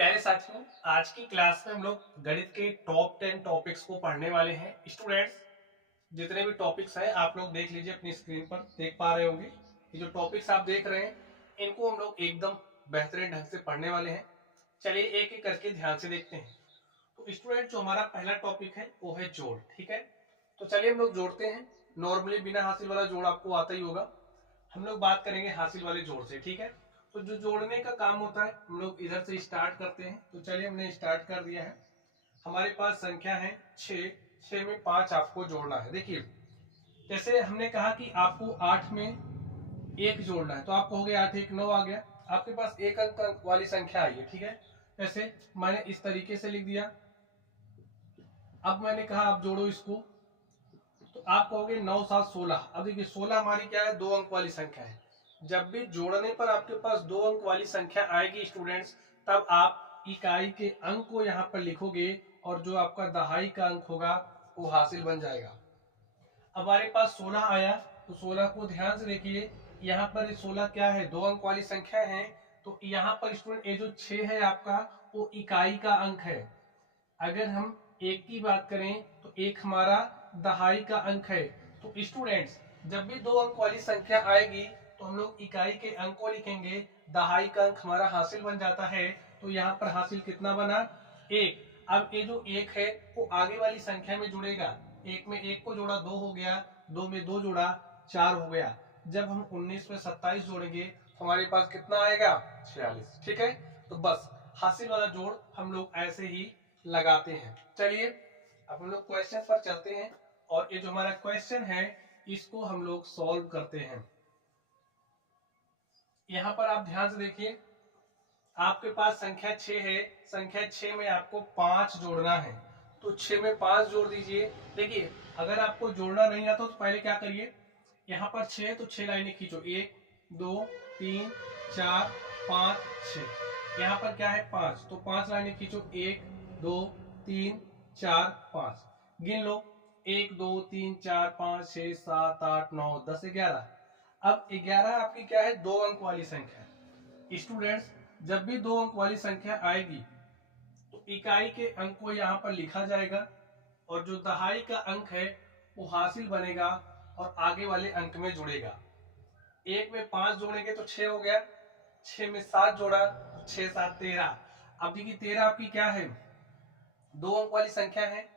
प्यारे साथियों, आज की क्लास में हम लोग गणित के टॉप 10 टॉपिक्स को पढ़ने वाले हैं। स्टूडेंट्स, जितने भी टॉपिक्स हैं आप लोग देख लीजिए, अपनी स्क्रीन पर देख पा रहे होंगे। ये जो टॉपिक्स आप देख रहे हैं इनको हम लोग एकदम बेहतरीन ढंग से पढ़ने वाले हैं। चलिए एक एक करके ध्यान से देखते हैं। तो स्टूडेंट, जो हमारा पहला टॉपिक है वो है जोड़। ठीक है, तो चलिए हम लोग जोड़ते हैं। नॉर्मली बिना हासिल वाला जोड़ आपको आता ही होगा, हम लोग बात करेंगे हासिल वाले जोड़ से। ठीक है, तो जो जोड़ने का काम होता है हम लोग इधर से स्टार्ट करते हैं। तो चलिए हमने स्टार्ट कर दिया है। हमारे पास संख्या है 6। 6 में 5 आपको जोड़ना है। देखिए, जैसे हमने कहा कि आपको 8 में 1 जोड़ना है, तो आप कहोगे 8 1 9 आ गया। आपके पास एक अंक वाली संख्या आई है। ठीक है, जैसे मैंने इस तरीके से लिख दिया। अब मैंने कहा आप जोड़ो इसको, तो आप कहोगे 9 7 16। अब देखिए 16 हमारी क्या है, 2 अंक वाली संख्या है। जब भी जोड़ने पर आपके पास 2 अंक वाली संख्या आएगी स्टूडेंट्स, तब आप इकाई के अंक को यहाँ पर लिखोगे और जो आपका दहाई का अंक होगा वो हासिल बन जाएगा। हमारे पास 16 आया, तो 16 को ध्यान से देखिए। यहाँ पर 16 क्या है, 2 अंक वाली संख्या है। तो यहाँ पर स्टूडेंट ये जो 6 है आपका, वो इकाई का अंक है। अगर हम एक की बात करें तो एक हमारा दहाई का अंक है। तो स्टूडेंट्स, जब भी 2 अंक वाली संख्या आएगी तो हम लोग इकाई के अंक को लिखेंगे, दहाई का अंक हमारा हासिल बन जाता है। तो यहाँ पर हासिल कितना बना, 1। अब ये जो 1 है वो आगे वाली संख्या में जुड़ेगा। 1 में 1 को जोड़ा 2 हो गया, 2 में 2 जोड़ा 4 हो गया। जब हम 19 में 27 जोड़ेंगे तो हमारे पास कितना आएगा, 46। ठीक है, तो बस हासिल वाला जोड़ हम लोग ऐसे ही लगाते हैं। चलिए अब हम लोग क्वेश्चन पर चलते हैं और ये जो हमारा क्वेश्चन है इसको हम लोग सॉल्व करते हैं। यहां पर आप ध्यान से देखिए, आपके पास संख्या 6 है। संख्या 6 में आपको 5 जोड़ना है, तो 6 में 5 जोड़ दीजिए। देखिए, अगर आपको जोड़ना नहीं आता तो पहले क्या करिए, यहाँ पर 6 है तो 6 लाइनें खींचो, 1 2 3 4 5 6। यहाँ पर क्या है, 5, तो 5 लाइनें खींचो, 1 2 3 4 5। गिन लो, 1 2 3 4 5 6 7 8 9 10 11। अब 11 आपकी क्या है, 2 अंक वाली संख्या है। स्टूडेंट्स, जब भी 2 अंक वाली संख्या आएगी तो इकाई के अंक को यहाँ पर लिखा जाएगा और जो दहाई का अंक है वो हासिल बनेगा और आगे वाले अंक में जुड़ेगा। 1 में 5 जोड़ेंगे तो 6 हो गया, 6 में 7 जोड़ा तो 6 7 13। अब देखिए 13 आपकी क्या है, 2 अंक वाली संख्या है।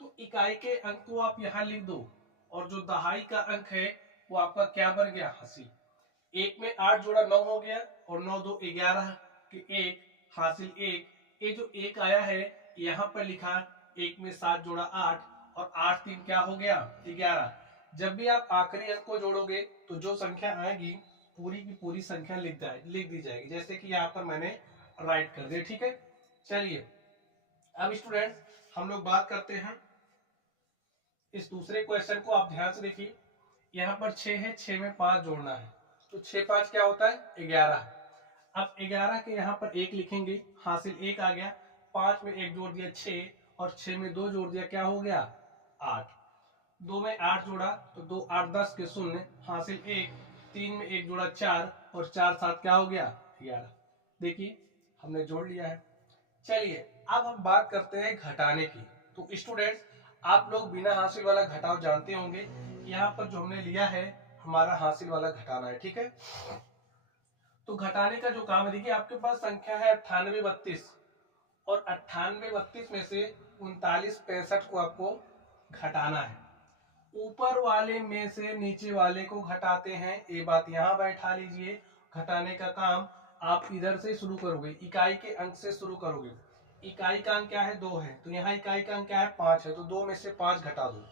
तो इकाई के अंक को आप यहाँ लिख दो और जो दहाई का अंक है वो आपका क्या बन गया, हासिल। 1 में 8 जोड़ा 9 हो गया और 9 2 11 के 1, हासिल 1। ये जो 1 आया है यहाँ पर लिखा, 1 में 7 जोड़ा 8 और 8 3 क्या हो गया, 11। जब भी आप आखिरी अंक को जोड़ोगे तो जो संख्या आएगी पूरी की पूरी संख्या लिख दी जाएगी, जैसे कि यहाँ पर मैंने राइट कर दिया। ठीक है, चलिए अब स्टूडेंट्स हम लोग बात करते हैं इस दूसरे क्वेश्चन को। आप ध्यान से देखिए, यहाँ पर 6 है, 6 में 5 जोड़ना है, तो 6 5 क्या होता है, 11। अब 11 के यहाँ पर 1 लिखेंगे, हासिल 1 आ गया। 5 में 1 जोड़ दिया 6 और 6 में 2 जोड़ दिया, क्या हो गया, 8। 2 में 8 जोड़ा तो 2 8 10 के 0, हासिल 1। 3 में 1 जोड़ा 4 और 4 7 क्या हो गया, 11। देखिए हमने जोड़ लिया है। चलिए अब हम बात करते हैं घटाने की। तो स्टूडेंट्स, आप लोग बिना हासिल वाला घटाव जानते होंगे। यहाँ पर जो हमने लिया है हमारा हासिल वाला घटाना है। ठीक है, तो घटाने का जो काम है, देखिए आपके पास संख्या है 98 32 और 98 32 में से 39 65 को आपको घटाना है। ऊपर वाले में से नीचे वाले को घटाते हैं, ये बात यहाँ बैठा लीजिए। घटाने का काम आप इधर से शुरू करोगे, इकाई के अंक से शुरू करोगे। इकाई का अंक क्या है, 2 है, तो यहाँ इकाई का अंक क्या है, 5 है, तो 2 में से 5 घटा दो।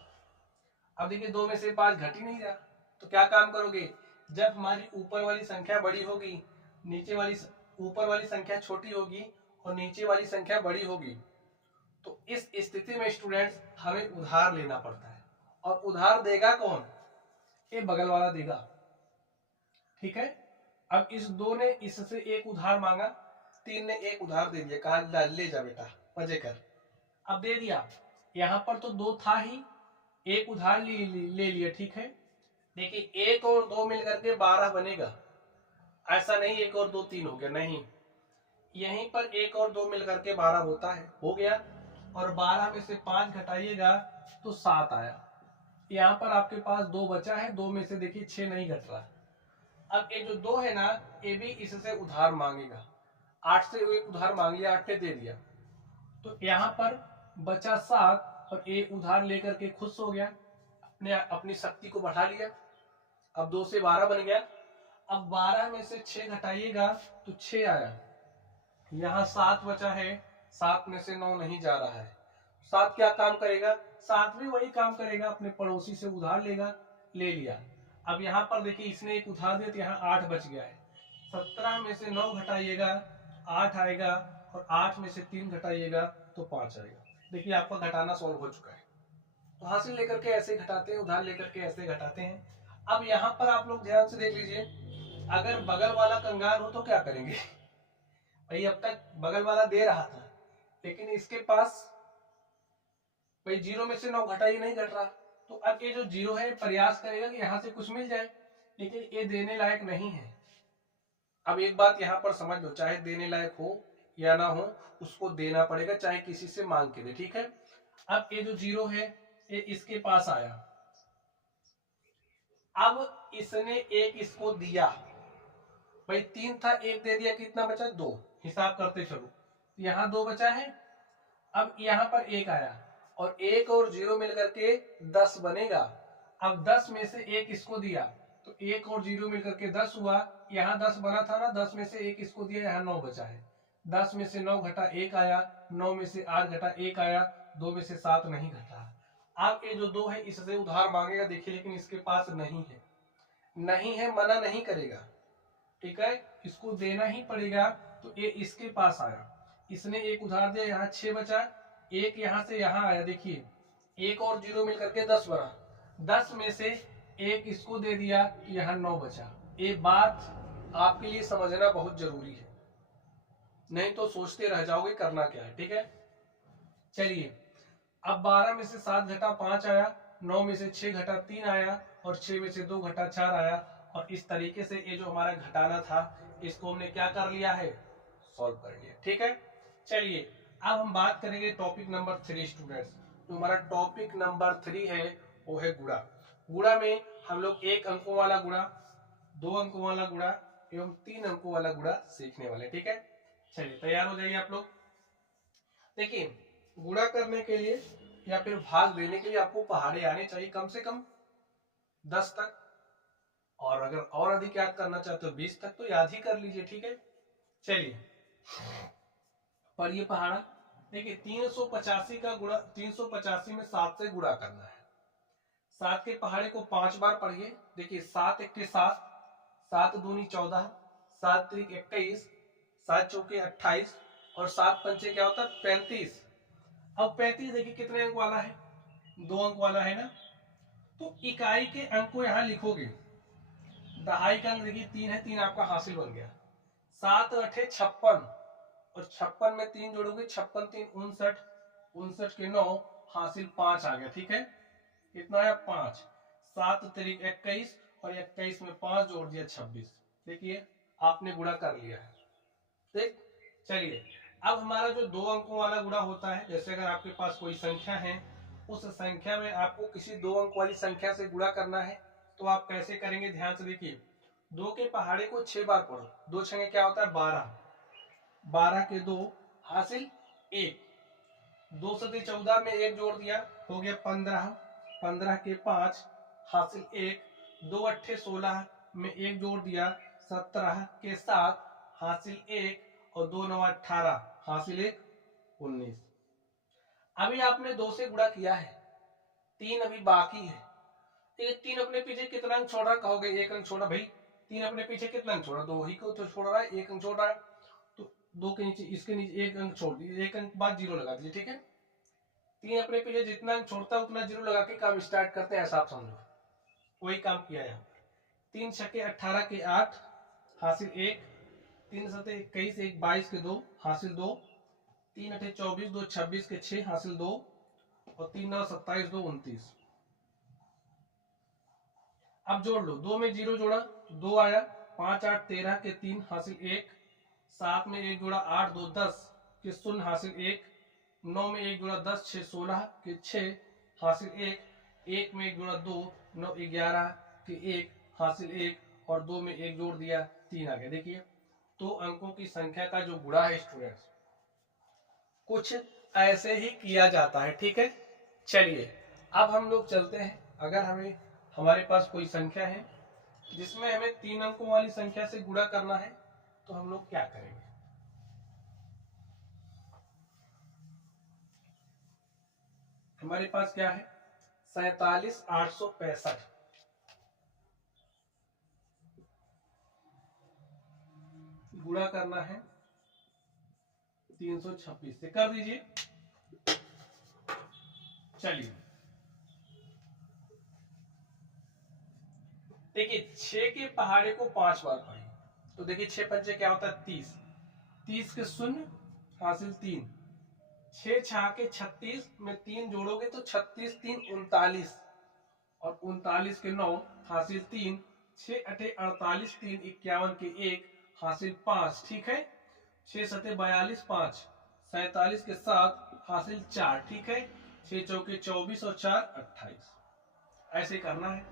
अब देखिए 2 में से 5 घट ही नहीं रहा, तो क्या काम करोगे, जब हमारी ऊपर वाली संख्या बड़ी होगी, नीचे वाली ऊपर वाली संख्या छोटी होगी और नीचे वाली संख्या बड़ी होगी, तो इस स्थिति में स्टूडेंट्स हमें उधार लेना पड़ता है। और उधार देगा कौन, ये बगल वाला देगा। ठीक है, अब इस 2 ने इससे 1 उधार मांगा, 3 ने 1 उधार दे दिया, कहा ले जा बेटा मजे कर। अब दे दिया, यहाँ पर तो 2 था ही, 1 उधार ले लिया। ठीक है, देखिए 1 और 2 मिलकर के 12 बनेगा। ऐसा नहीं 1 और 2 3 हो गया, नहीं, यहीं पर 1 और 2 मिलकर के 12 होता है, हो गया। और 12 में से 5 घटाइएगा तो 7 आया। यहाँ पर आपके पास 2 बचा है, 2 में से देखिए 6 नहीं घट रहा। अब ये जो 2 है ना, ये भी इससे उधार मांगेगा। 8 से एक उधार मांग लिया, 8 पे दे दिया, तो यहाँ पर बचा 7 और ये उधार लेकर के खुश हो गया, अपने अपनी शक्ति को बढ़ा लिया। अब 2 से 12 बन गया। अब 12 में से 6 घटाइएगा तो 6 आया। यहाँ 7 बचा है, 7 में से 9 नहीं जा रहा है। 7 क्या काम करेगा? 7 भी वही काम करेगा, अपने पड़ोसी से उधार लेगा, ले लिया। अब यहाँ पर देखिए इसने एक उधार दिया तो यहाँ 8 बच गया है। 17 में से 9 घटाइएगा 8 आएगा, और 8 में से 3 घटाइएगा तो 5 आएगा। देखिए आपका घटाना सॉल्व हो चुका है। तो हासिल लेकर के ऐसे घटाते हैं, उधार लेकर के ऐसे घटाते हैं। अब यहाँ पर आप लोग ध्यान से देख लीजिए, अगर बगल वाला कंगाल हो तो क्या करेंगे? भाई अब तक बगल वाला दे रहा था, लेकिन इसके पास भाई 0 में से 9 घटा ही नहीं घट रहा। तो अब ये जो 0 है प्रयास करेगा कि यहाँ से कुछ मिल जाए, लेकिन ये देने लायक नहीं है। अब एक बात यहाँ पर समझ लो, चाहे देने लायक हो या ना हो, उसको देना पड़ेगा, चाहे किसी से मांग के दे, ठीक है। अब ये जो 0 है ये इसके पास आया। अब इसने एक इसको दिया, भाई 3 था, 1 दे दिया, कितना बचा? 2। हिसाब करते चलो, यहाँ 2 बचा है। अब यहाँ पर 1 आया, और 1 और 0 मिलकर के 10 बनेगा। अब 10 में से 1 इसको दिया तो 1 और 0 मिलकर के 10 हुआ। यहाँ 10 बना था ना, 10 में से 1 इसको दिया, यहाँ 9 बचा है। 10 में से 9 घटा 1 आया, 9 में से 8 घटा 1 आया, 2 में से 7 नहीं घटा। अब ये जो 2 है इससे उधार मांगेगा, देखिए, लेकिन इसके पास नहीं है। नहीं है, मना नहीं करेगा, ठीक है, इसको देना ही पड़ेगा। तो ये इसके पास आया, इसने एक उधार दिया, यहाँ 6 बचा, 1 यहाँ से यहाँ आया, देखिए 1 और 0 मिलकर के 10 बना। 10 में से 1 इसको दे दिया, यहाँ 9 बचा। ये बात आपके लिए समझना बहुत जरूरी है, नहीं तो सोचते रह जाओगे करना क्या है, ठीक है। चलिए, अब 12 में से 7 घटा 5 आया, 9 में से 6 घटा 3 आया, और 6 में से 2 घटा 4 आया। और इस तरीके से ये जो हमारा घटाना था, इसको हमने क्या कर लिया है? सॉल्व कर लिया, ठीक है। चलिए, अब हम बात करेंगे टॉपिक नंबर 3 स्टूडेंट्स। जो हमारा टॉपिक नंबर 3 है वो है गुणा। गुणा में हम लोग 1 अंकों वाला गुणा, 2 अंकों वाला गुणा एवं 3 अंकों वाला गुणा सीखने वाले, ठीक है। चलिए, तैयार हो जाइए आप लोग। देखिए, गुणा करने के लिए या फिर भाग देने के लिए आपको पहाड़े आने चाहिए, कम से कम 10 तक, और अगर और अधिक याद करना चाहते हो 20 तक, तो याद ही कर लीजिए, ठीक है। चलिए, पढ़िए पहाड़ा। देखिए, 385 का गुणा, 385 में 7 से गुणा करना है। 7 के पहाड़े को 5 बार पढ़िए। देखिए, 7 एक के 7, 7 दूनी 14, 7 त्रिक 21, 7 चौके 28, और 7 पंचे क्या होता है? 35। अब 35 देखिए कितने अंक वाला है? 2 अंक वाला है ना। तो इकाई के अंक को यहाँ लिखोगे। दहाई का अंक देखिए 3 है, 3 आपका हासिल बन गया। 7 अठे 56, और 56 में 3 जोड़ोगे, 56 3 59, 59 के 9, हासिल 5 आ गया, ठीक है। कितना है? 5। 7 तरीक 21, और 21 में 5 जोड़ दिया 26। देखिए, आपने गुणा कर लिया है, ठीक। चलिए, अब हमारा जो 2 अंकों वाला गुणा होता है, जैसे अगर आपके पास कोई संख्या है, उस संख्या में आपको किसी 2 अंक वाली संख्या से गुणा करना है, तो आप कैसे करेंगे? ध्यान से देखिए, 2 के पहाड़े को 6 बार पढ़ो। 2 छंगे क्या होता है? 12। 12 के 2, हासिल 1। 2 सती 14 में 1 जोड़ दिया, हो गया 15। 15 के 5, हासिल 1। 2 अट्ठे 16 में 1 जोड़ दिया, 17 के 7, हासिल 1। और 2 9 18, हासिल 1 19। अभी आपने 2 से गुणा किया है, 3 अभी बाकी है। ये 3 अपने पीछे कितना अंक छोड़ रहा? कहोगे 1 अंक छोड़ा। भाई 3 अपने पीछे कितना अंक छोड़ा? 2 ही को तो छोड़ रहा है, 1 अंक छोड़ रहा है। तो 2 के नीचे, इसके नीचे 1 अंक छोड़ दीजिए, 1 अंक बाद 0 लगा दीजिए, ठीक है। 3 अपने पीछे जितना अंक छोड़ता है उतना 0 लगा के काम स्टार्ट करते हैं, ऐसा आप समझो। वही काम किया है। 3 छक्के 18 के 8, हासिल 1। 3 सते 21, 1 22 के 2, हासिल 2। 3 अठे 24, 2 26 के 6, हासिल 2। और 3 9 27, 2 29। अब जोड़ लो, 2 में 0 जोड़ा, 2 आया। 5 8 13 के 3, हासिल 1। 7 में 1 जोड़ा 8 2 10 के शून्य हासिल 1, 9 में 1 जोड़ा 10 6 16 के 6 हासिल 1, 1 में 1 जोड़ा 2 9 11 के 1 हासिल 1 और 2 में 1 जोड़ दिया 3 आ गया। देखिए तो अंकों की संख्या का जो गुणा है स्टूडेंट्स कुछ ऐसे ही किया जाता है। ठीक है, चलिए अब हम लोग चलते हैं। अगर हमारे पास कोई संख्या है जिसमें हमें 3 अंकों वाली संख्या से गुणा करना है तो हम लोग क्या करेंगे। हमारे पास क्या है 47,865 गुणा करना है 326 से, कर दीजिए। चलिए देखिए 6 के पहाड़े को 5 बार पढ़िए तो देखिए 6 पंचे क्या होता है 30, 30 के शून्य हासिल 3, 6 छाके 36 में 3 जोड़ोगे तो 36 3 39 और 39 के 9 हासिल 3, 6 अठे 48 3 51 के 1 हासिल 5। ठीक है, 6 सते 42 5 47 के 7 हासिल 4। ठीक है, 6 चौके 24 और 4 28। ऐसे करना है।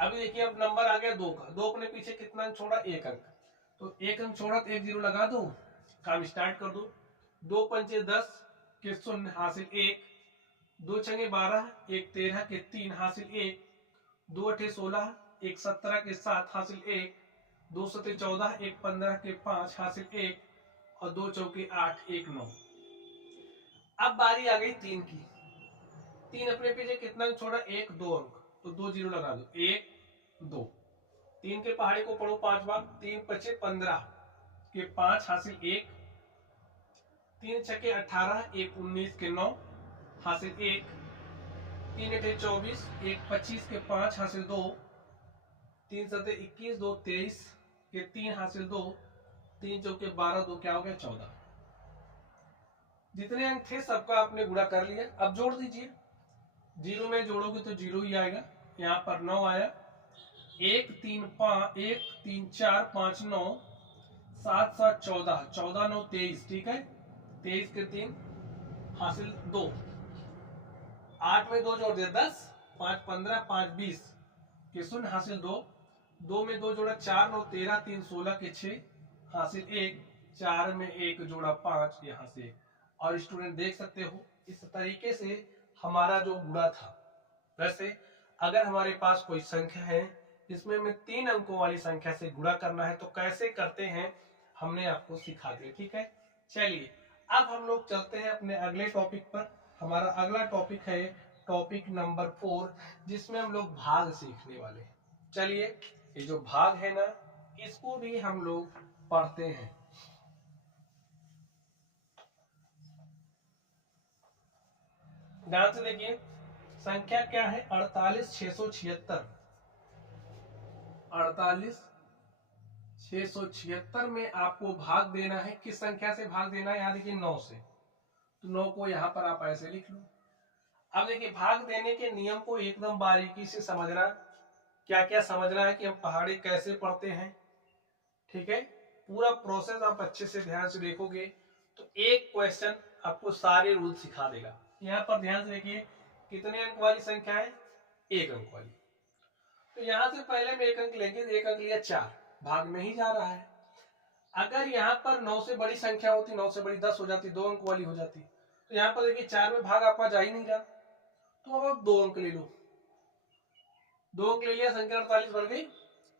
अभी देखिए अब नंबर आ गया 2 का, 2 अपने पीछे कितना अंक छोड़ा 1 अंक, तो 1 अंक छोड़ा तो 1 0 लगा दो, काम स्टार्ट कर दो। 2 पंचे 10 के शून्य हासिल 1, 2 छंगे 12 1 13 के 3 हासिल 1, 2 अठे 16 1 17 के 7 हासिल 1, 2 सते 14 1 15 के 5 हासिल 1 और 2 चौके 8 1 9। अब बारी आ गई 3 की। 3 अपने पीछे कितना अंक छोड़ा 1 2 अंक, तो 2 0 लगा दो 1 2। 3 के पहाड़े को पढ़ो 5 बार, 3 पचे 15 के 5 हासिल 1, 3 छके 18 1 19 के 9 हासिल 1, 3 अठे 24 1 25 के 5 हासिल 2, 3 सते 21 2 23 के 3 हासिल 2, 3 चौके 12 2 क्या हो गया 14। जितने अंक थे सबका आपने गुणा कर लिया। अब जोड़ दीजिए, 0 में जोड़ोगे तो 0 ही आएगा। यहाँ पर 9 आया, 1 3 5 1 3 4 5 9 7 7 14 14 9 23। ठीक है, 23 के 3 हासिल 2, 8 में 2 जोड़ दिया 10, 5 15 5 20 के शून्य हासिल 2, 2 में 2 जोड़ा 4 9 13 3 16 के 6 हासिल 1, 4 में 1 जोड़ा 5 यहाँ से। और स्टूडेंट देख सकते हो इस तरीके से हमारा जो गुणा था। वैसे अगर हमारे पास कोई संख्या है जिसमें हमें 3 अंकों वाली संख्या से गुणा करना है तो कैसे करते हैं हमने आपको सिखा दिया। ठीक है, चलिए अब हम लोग चलते हैं अपने अगले टॉपिक पर। हमारा अगला टॉपिक है टॉपिक नंबर 4 जिसमें हम लोग भाग सीखने वाले हैं। चलिए ये जो भाग है ना इसको भी हम लोग पढ़ते हैं। ध्यान से देखिए संख्या क्या है 48,676। 48,676 में आपको भाग देना है। किस संख्या से भाग देना है, यहाँ देखिए 9 से, तो 9 को यहाँ पर आप ऐसे लिख लो। अब देखिए भाग देने के नियम को एकदम बारीकी से समझना, क्या क्या समझना है कि हम पहाड़ी कैसे पढ़ते हैं। ठीक है, पूरा प्रोसेस आप अच्छे से ध्यान से देखोगे तो एक क्वेश्चन आपको सारे रूल सिखा देगा। यहाँ पर ध्यान से देखिए कितने अंक वाली संख्या है 1 अंक वाली, तो यहां से पहले में 1 अंक लेंगे, 1 अंक लिया 4, भाग में ही जा रहा है। अगर यहाँ पर 9 से बड़ी संख्या होती, 9 से बड़ी 10 हो जाती, 2 अंक वाली हो जाती, तो यहाँ पर देखिए 4 में भाग आपका जा ही नहीं रहा, तो अब आप 2 अंक ले लो, 2 अंक ले लिया, संख्या 48 बन गई।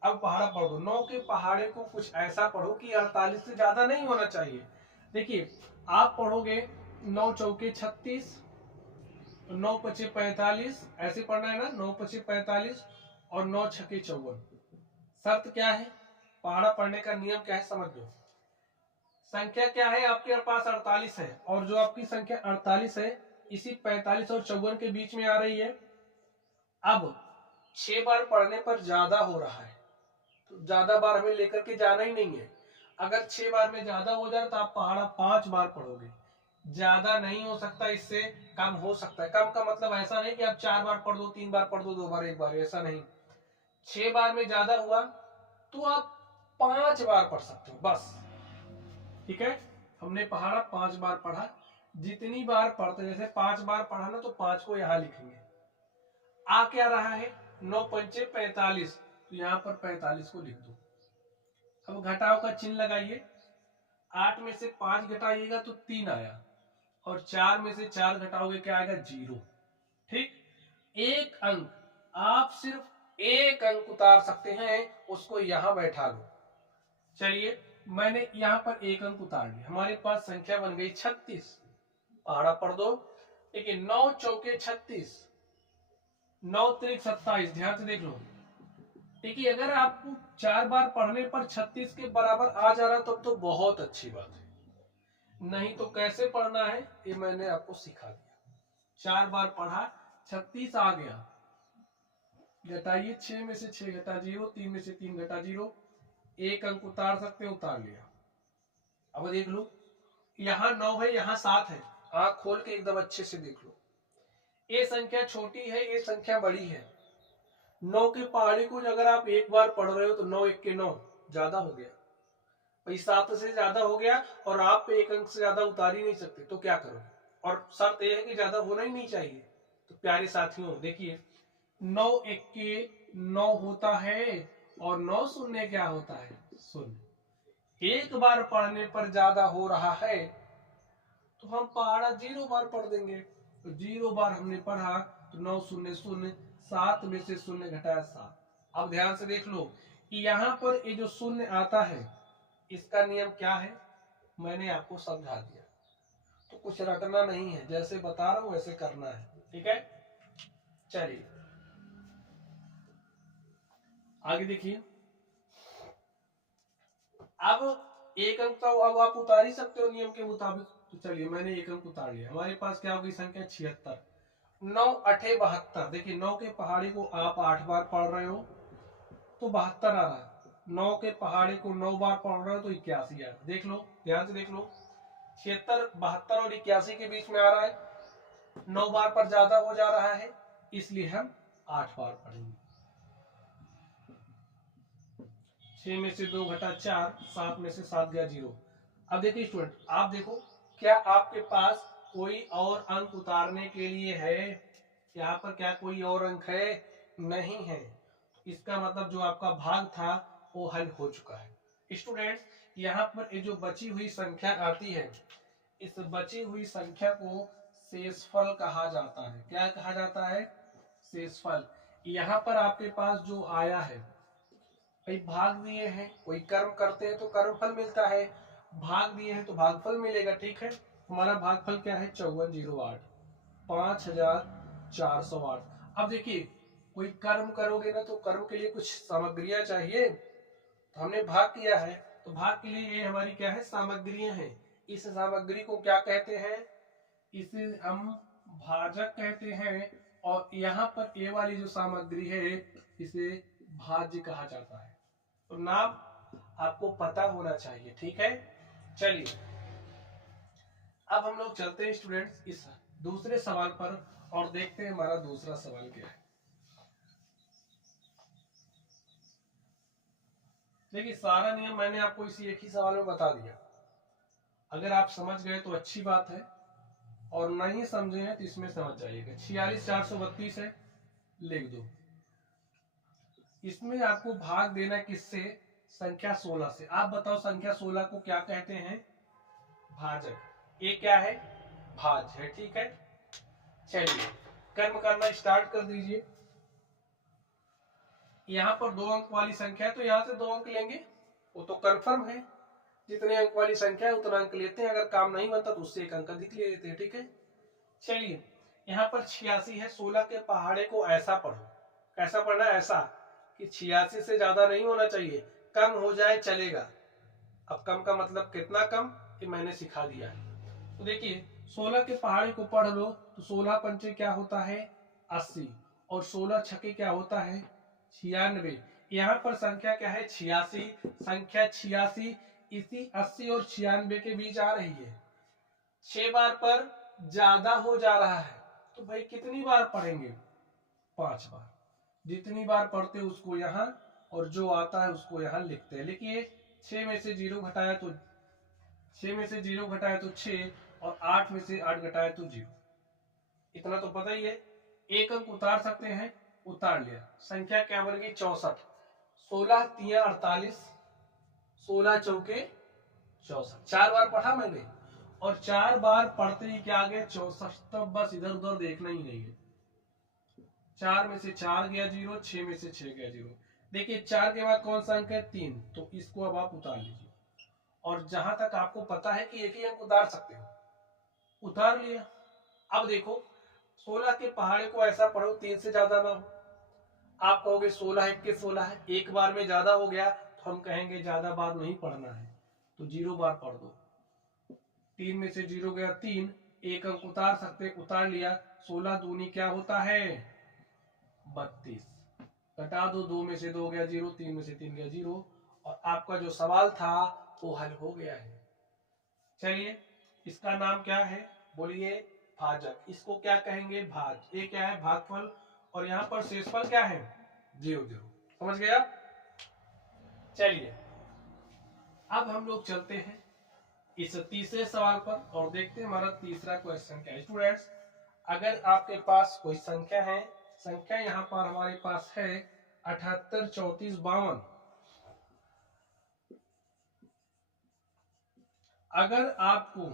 अब पहाड़ा पढ़ दो, 9 के पहाड़े को कुछ ऐसा पढ़ो कि 48 से ज्यादा नहीं होना चाहिए। देखिए आप पढ़ोगे 9 चौके 36, 9 पचे 45, ऐसे पढ़ना है ना, 9 पचे 45 और 9 छके 54। शर्त क्या है, पहाड़ा पढ़ने का नियम क्या है समझ लो। संख्या क्या है आपके पास 48 है और जो आपकी संख्या 48 है इसी 45 और 54 के बीच में आ रही है। अब 6 बार पढ़ने पर ज्यादा हो रहा है तो ज्यादा बार हमें लेकर के जाना ही नहीं है। अगर 6 बार में ज्यादा हो जाए तो आप पहाड़ा 5 बार पढ़ोगे, ज्यादा नहीं हो सकता, इससे कम हो सकता है। कम का मतलब ऐसा नहीं कि आप 4 बार पढ़ दो, 3 बार पढ़ दो, 2 बार 1 बार, ऐसा नहीं। 6 बार में ज्यादा हुआ तो आप 5 बार पढ़ सकते हो बस। ठीक है, हमने पहाड़ा 5 बार पढ़ा। जितनी बार पढ़ते, जैसे 5 बार पढ़ा ना तो 5 को यहाँ लिखेंगे। आ क्या रहा है, 9 पंचे 45, तो यहाँ पर 45 को लिख दो। अब घटाव का चिन्ह लगाइए। 8 में से 5 घटाइएगा तो 3 आया, और 4 में से 4 घटाओगे क्या आएगा, 0। ठीक, एक अंक, आप सिर्फ एक अंक उतार सकते हैं, उसको यहां बैठा लो। चलिए, मैंने यहां पर एक अंक उतार लिया, हमारे पास संख्या बन गई 36। पहाड़ा पढ़ दो। देखिए 9 चौके 36, 9 त्रिक 27, ध्यान से देख लो। देखिए अगर आपको 4 बार पढ़ने पर 36 के बराबर आ जा रहा तब तो बहुत अच्छी बात है, नहीं तो कैसे पढ़ना है ये मैंने आपको सिखा दिया। 4 बार पढ़ा, 36 आ गया, घटाइए। 6 में से 6 घटा 0, 3 में से 3 घटा 0, एक अंक उतार सकते हैं, उतार लिया। अब देख लो, यहाँ 9 है, यहाँ 7 है, आंख खोल के एकदम अच्छे से देख लो। ये संख्या छोटी है, ये संख्या बड़ी है। 9 की पहाड़ी को अगर आप एक बार पढ़ रहे हो तो 9 1 के 9 ज्यादा हो गया भाई, 7 से ज्यादा हो गया, और आप पे एक अंक से ज्यादा उतार ही नहीं सकते, तो क्या करो। और शर्त यह है कि ज्यादा होना ही नहीं चाहिए। तो प्यारे साथियों देखिए, 9 1 के 9 होता है, और 9 शून्य क्या होता है, शून्य। एक बार पढ़ने पर ज्यादा हो रहा है तो हम पहाड़ा 0 बार पढ़ देंगे। तो 0 बार हमने पढ़ा तो 9 शून्य शून्य, 7 में से शून्य घटाया 7। अब ध्यान से देख लो कि यहाँ पर ये जो शून्य आता है, इसका नियम क्या है, मैंने आपको समझा दिया। तो कुछ रटना नहीं है, जैसे बता रहा हूं वैसे करना है, ठीक है। चलिए आगे देखिए। अब एक अंक तो अब आप उतार ही सकते हो नियम के मुताबिक। तो चलिए मैंने एक अंक उतार लिया, हमारे पास क्या होगी संख्या 76। 9 8 72, देखिए 9 के पहाड़ी को आप 8 बार पढ़ रहे हो तो 72 आ रहा है। 9 के पहाड़ी को 9 बार पढ़ रहे हो तो 81 आ रहा है। देख लो, ध्यान से देख लो, 76 72 और 81 के बीच में आ रहा है। 9 बार पर ज्यादा हो जा रहा है, इसलिए हम 8 बार पढ़ेंगे। 6 में से 2 घटा 4, 7 में से 7 गया 0। अब देखिए स्टूडेंट, आप देखो क्या आपके पास कोई और अंक उतारने के लिए है, यहाँ पर क्या कोई और अंक है, नहीं है। इसका मतलब जो आपका भाग था वो हल हो चुका है। स्टूडेंट्स यहाँ पर ये जो बची हुई संख्या आती है, इस बची हुई संख्या को शेषफल कहा जाता है। क्या कहा जाता है, शेषफल। यहाँ पर आपके पास जो आया है भाई, भाग दिए हैं, कोई कर्म करते हैं तो कर्मफल मिलता है, भाग दिए हैं तो भागफल मिलेगा, ठीक है। हमारा भागफल क्या है, 5408, 5408। अब देखिए कोई कर्म करोगे ना तो कर्म के लिए कुछ सामग्रियां चाहिए, तो हमने भाग किया है तो भाग के लिए ये हमारी क्या है, सामग्रियां हैं। इस सामग्री को क्या कहते हैं, इसे हम भाजक कहते हैं। और यहाँ पर ये वाली जो सामग्री है इसे भाज्य कहा जाता है। तो नाम आपको पता होना चाहिए, ठीक है। चलिए अब हम लोग चलते हैं स्टूडेंट्स इस दूसरे सवाल पर और देखते हैं हमारा दूसरा सवाल क्या है। देखिए सारा नियम मैंने आपको इसी एक ही सवाल में बता दिया। अगर आप समझ गए तो अच्छी बात है, और नहीं समझे हैं तो इसमें समझ जाइएगा। 46432 है, लिख दो। इसमें आपको भाग देना किससे, संख्या 16 से। आप बताओ संख्या 16 को क्या कहते हैं, भाजक। ये क्या है, भाज्य है, ठीक है। चलिए कर्म करना स्टार्ट कर दीजिए। यहाँ पर 2 अंक वाली संख्या है तो यहाँ से 2 अंक लेंगे, वो तो कन्फर्म है। जितने अंक वाली संख्या है उतना अंक लेते हैं, अगर काम नहीं बनता तो उससे एक अंक अधिक ले लेते हैं, ठीक है। चलिए यहाँ पर 86 है, 16 के पहाड़े को ऐसा पढ़ो। कैसा पढ़ना है, ऐसा कि 86 से ज्यादा नहीं होना चाहिए, कम हो जाए चलेगा। अब कम का मतलब कितना कम, ये मैंने सिखा दिया है। तो देखिए 16 के पहाड़े को पढ़ लो तो 16 पंचे क्या होता है, 80, और 16 छके क्या होता है, 96। यहाँ पर संख्या क्या है, 86। संख्या 86 इसी 80 और 96 के बीच आ रही है। 6 बार पर ज्यादा हो जा रहा है, तो भाई कितनी बार पढ़ेंगे, 5 बार। जितनी बार पढ़ते उसको यहाँ, और जो आता है उसको यहाँ लिखते हैं। लिखिए 6 में से 0 घटाया तो 6 में से 0 घटाए तो 6 और 8 में से 8 घटाए तो 0। इतना तो पता ही है। एक अंक उतार सकते हैं, उतार लिया। संख्या क्या बन गई 64। 16 तिया 48, 16 चौके 64। 4 बार पढ़ा मैंने और 4 बार पढ़ते ही क्या आ गया 64। तब बस इधर उधर देखना ही नहीं है। 4 में से 4 गया 0, 6 में से 6 गया 0। देखिए 4 के बाद कौन सा अंक है 3, तो इसको अब आप उतार लीजिए। और जहां तक आपको पता है कि एक ही अंक उतार सकते हो, उतार लिया। अब देखो 16 के पहाड़े को ऐसा पढ़ो 3 से ज्यादा ना हो। आप कहोगे 16 एक के 16 है, एक बार में ज्यादा हो गया तो हम कहेंगे ज्यादा बार नहीं पढ़ना है, तो 0 बार पढ़ दो। 3 में से 0 गया 3, एक अंक उतार सकते, उतार लिया। 16 दूनी क्या होता है 32। घटा दो, 2 में से 2 गया 0, 3 में से 3 गया 0, और आपका जो सवाल था वो हल हो गया है। चलिए इसका नाम क्या है बोलिए भाजक। इसको क्या कहेंगे भाज। ये क्या है भागफल, और यहाँ पर शेषफल क्या है 0 0। समझ गए आप। चलिए अब हम लोग चलते हैं इस तीसरे सवाल पर और देखते हैं हमारा तीसरा क्वेश्चन क्या है। स्टूडेंट्स अगर आपके पास कोई संख्या है, संख्या यहाँ पर हमारे पास है 78 34 52। अगर आपको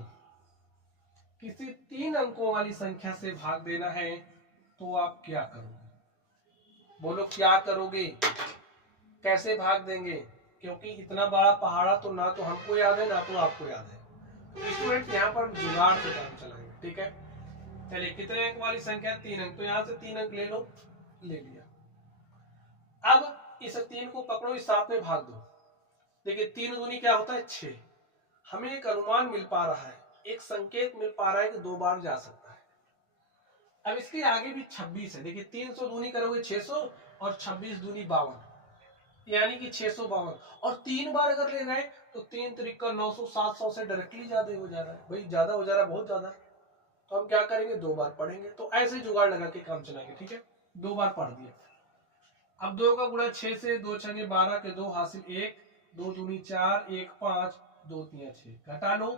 किसी 3 अंकों वाली संख्या से भाग देना है तो आप क्या करोगे? बोलो क्या करोगे, कैसे भाग देंगे? क्योंकि इतना बड़ा पहाड़ा तो ना तो हमको याद है ना तो आपको याद है। तो स्टूडेंट यहाँ पर जुगाड़ से काम चलाएंगे, ठीक है। चलिए कितने अंक वाली संख्या 3 अंक, तो यहाँ से 3 अंक ले लो, ले लिया। अब इस 3 को पकड़ो, इस 7 में भाग दो। देखिए 3 दूनी क्या होता है 6। हमें एक अनुमान मिल पा रहा है, एक संकेत मिल पा रहा है कि 2 बार जा सकता है। अब इसके आगे भी 26 है। देखिए 300 दूनी करोगे 600 और 26 दूनी 52, यानी कि 652। और 3 बार अगर ले गए तो 3 त्रिक 900, 700 से डायरेक्टली ज्यादा हो जा रहा है भाई, ज्यादा हो जा रहा है, बहुत ज्यादा। तो हम क्या करेंगे 2 बार पढ़ेंगे। तो ऐसे जुगाड़ लगा के काम चलाएंगे, ठीक है। 2 बार पढ़ दिया। अब 2 का गुणा 6 से, 2 छंगे 12 के 2 हासिल 1, 2 दूनी 4, 1 5, 2 तिया 6। घटा लो,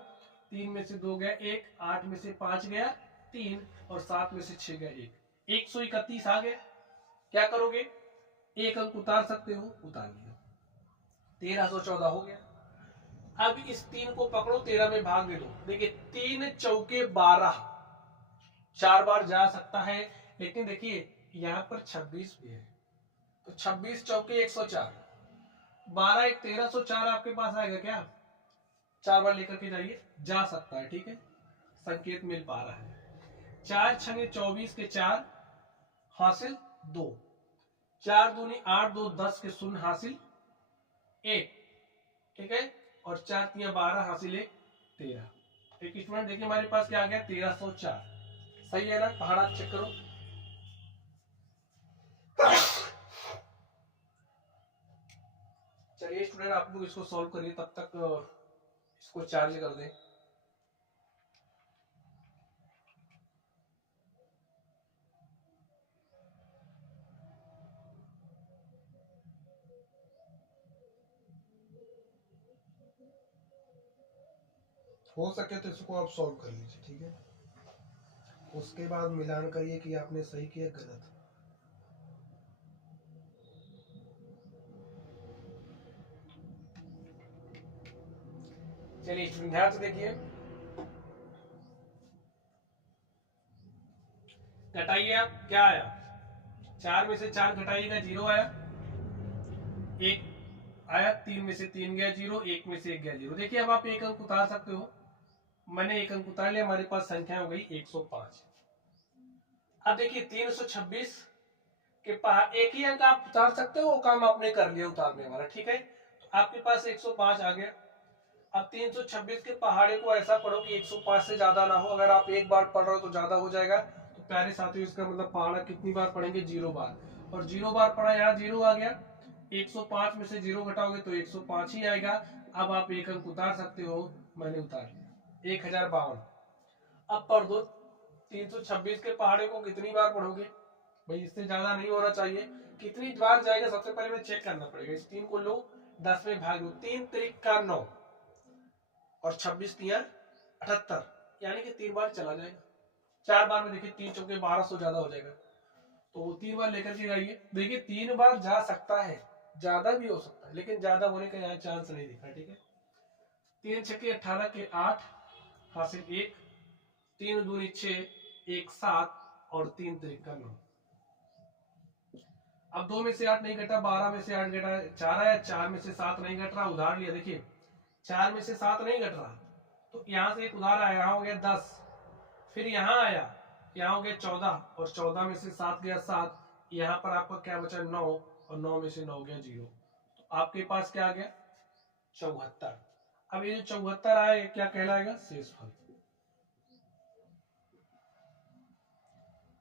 3 में से 2 गया 1, 8 में से 5 गया 3 और 7 में से 6 गया 1। 131 आ गया। क्या करोगे, एक अंक उतार सकते हो, उतार लिया। 1314 हो गया। अब इस 3 को पकड़ो, 13 में भाग दे दो। देखिए 3 चौके 12, 4 बार जा सकता है। लेकिन देखिए यहाँ पर 26 भी है, तो 26 चौके 104, 12 1 1304 आपके पास आएगा क्या? 4 बार लेकर के जाइए, जा सकता है, ठीक है। संकेत मिल पा रहा है। 4 छंगे 24 के 4 हासिल 2, 4 दूनी 8, 2 10 के 0 हासिल 1, ठीक है। और 4 तिया 12 हासिल 1 13। एक स्टूडेंट देखिए हमारे पास क्या आ गया 1304। सही है ना, पहाड़ा चेक करो। चलिए स्टूडेंट आप लोग इसको सॉल्व करिए, तब तक इसको चार्ज कर दें। हो सके तो इसको आप सॉल्व कर लीजिए, ठीक है। उसके बाद मिलान करिए कि आपने सही किया गलत। चलिए स्टूडेंट ध्यान से देखिए, घटाइए आप, क्या आया 4 में से 4 घटाइएगा 0 आया, 1 आया, 3 में से 3 गया 0, 1 में से 1 गया 0। देखिए अब आप एक अंक उतार सकते हो, मैंने एक अंक उतार लिया, हमारे पास संख्या हो गई 105। अब देखिए 326 के पास एक ही अंक आप उतार सकते हो, वो काम आपने कर लिया उतारने वाला, ठीक है। तो आपके पास 105 आ गया। अब 326 के पहाड़े को ऐसा पढ़ो कि 105 से ज्यादा ना हो। अगर आप एक बार पढ़ रहे हो तो ज्यादा हो जाएगा। तो प्यारे साथियों इसका मतलब पहाड़ा कितनी बार पढ़ेंगे 0 बार, और 0 बार पढ़ा, यहाँ 0 आ गया। 105 में से 0 घटाओगे तो 105 ही आएगा। अब आप एक अंक उतार सकते हो, मैंने उतार लिया 1052। अब पढ़ दो 326 के पहाड़े को कितनी बार पढ़ोगे भाई, इससे ज्यादा नहीं होना चाहिए। कितनी बार जाएगा सबसे पहले मैं चेक करना पड़ेगा। इस 3 को लो, 10 में भाग दो, 3 त्रिक का 9 और 26 तिया 78, यानी कि 3 बार चला जाएगा। 4 बार में देखिए 3 चौके 1200 ज्यादा हो जाएगा, तो 3 बार लेकर के जाइए। देखिए 3 बार जा सकता है, ज्यादा भी हो सकता है, लेकिन ज्यादा होने का यहाँ चांस नहीं दिखा। ठीक है, 3 छक्के 18 के 8 हासिल 1, 3 दूनी 6, 1 7 और 3 तिरिका 9। अब 2 में से 8 नहीं घटा, 12 में से 8 घटा 4 आया, 4 में से 7 नहीं घट रहा, उधार लिया। देखिए 4 में से 7 नहीं घट रहा, तो यहां से एक उधार आया, यहाँ हो गया 10, फिर यहाँ आया, यहाँ हो गया 14, और 14 में से 7 गया 7, यहाँ पर आपका क्या बचा 9, और 9 में से 9 गया 0, तो आपके पास क्या आ गया 74। अब ये जो 74 आया क्या कहलाएगा, शेषफल।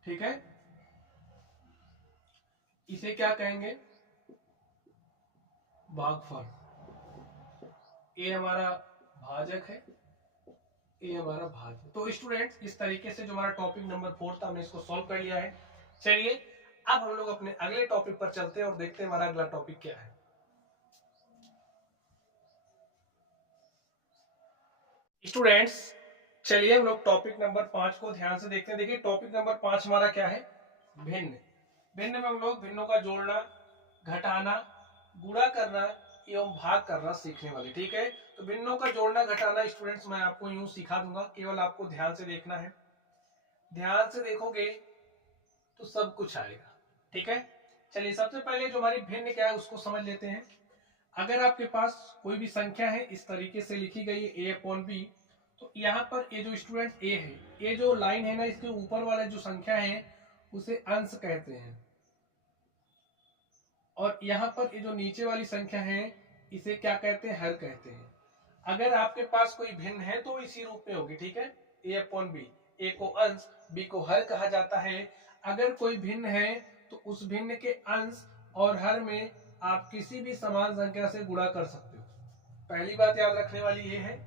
ठीक है, इसे क्या कहेंगे, भागफल। ये हमारा भाजक है, ये हमारा भाज्य। तो स्टूडेंट्स इस तरीके से जो हमारा टॉपिक नंबर 4 था हमने इसको सॉल्व कर लिया है। चलिए अब हम लोग अपने अगले टॉपिक पर चलते हैं और देखते हैं हमारा अगला टॉपिक क्या है। स्टूडेंट्स चलिए हम लोग टॉपिक नंबर 5 को ध्यान से देखते हैं। देखिए टॉपिक नंबर 5 हमारा क्या है, भिन्न। भिन्न में हम लोग भिन्नों का जोड़ना, घटाना, गुणा करना एवं भाग करना सीखने वाले। ठीक है, तो भिन्नों का जोड़ना घटाना स्टूडेंट्स मैं आपको यूं सिखा दूंगा, केवल आपको ध्यान से देखना है। ध्यान से देखोगे तो सब कुछ आएगा। ठीक है, चलिए सबसे पहले जो हमारी भिन्न क्या है उसको समझ लेते हैं। अगर आपके पास कोई भी संख्या है इस तरीके से लिखी गई है a अपॉन बी, तो यहाँ पर ये जो स्टूडेंट a है, ये जो लाइन है ना, इसके ऊपर वाला जो संख्या है उसे अंश कहते हैं, और यहाँ पर ये जो नीचे वाली संख्या है इसे क्या कहते हैं, हर कहते हैं। अगर आपके पास कोई भिन्न है तो इसी रूप में होगी। ठीक है, a अपॉन बी, a को अंश b को हर कहा जाता है। अगर कोई भिन्न है तो उस भिन्न के अंश और हर में आप किसी भी समान संख्या से गुणा कर सकते हो। पहली बात याद रखने वाली ये है।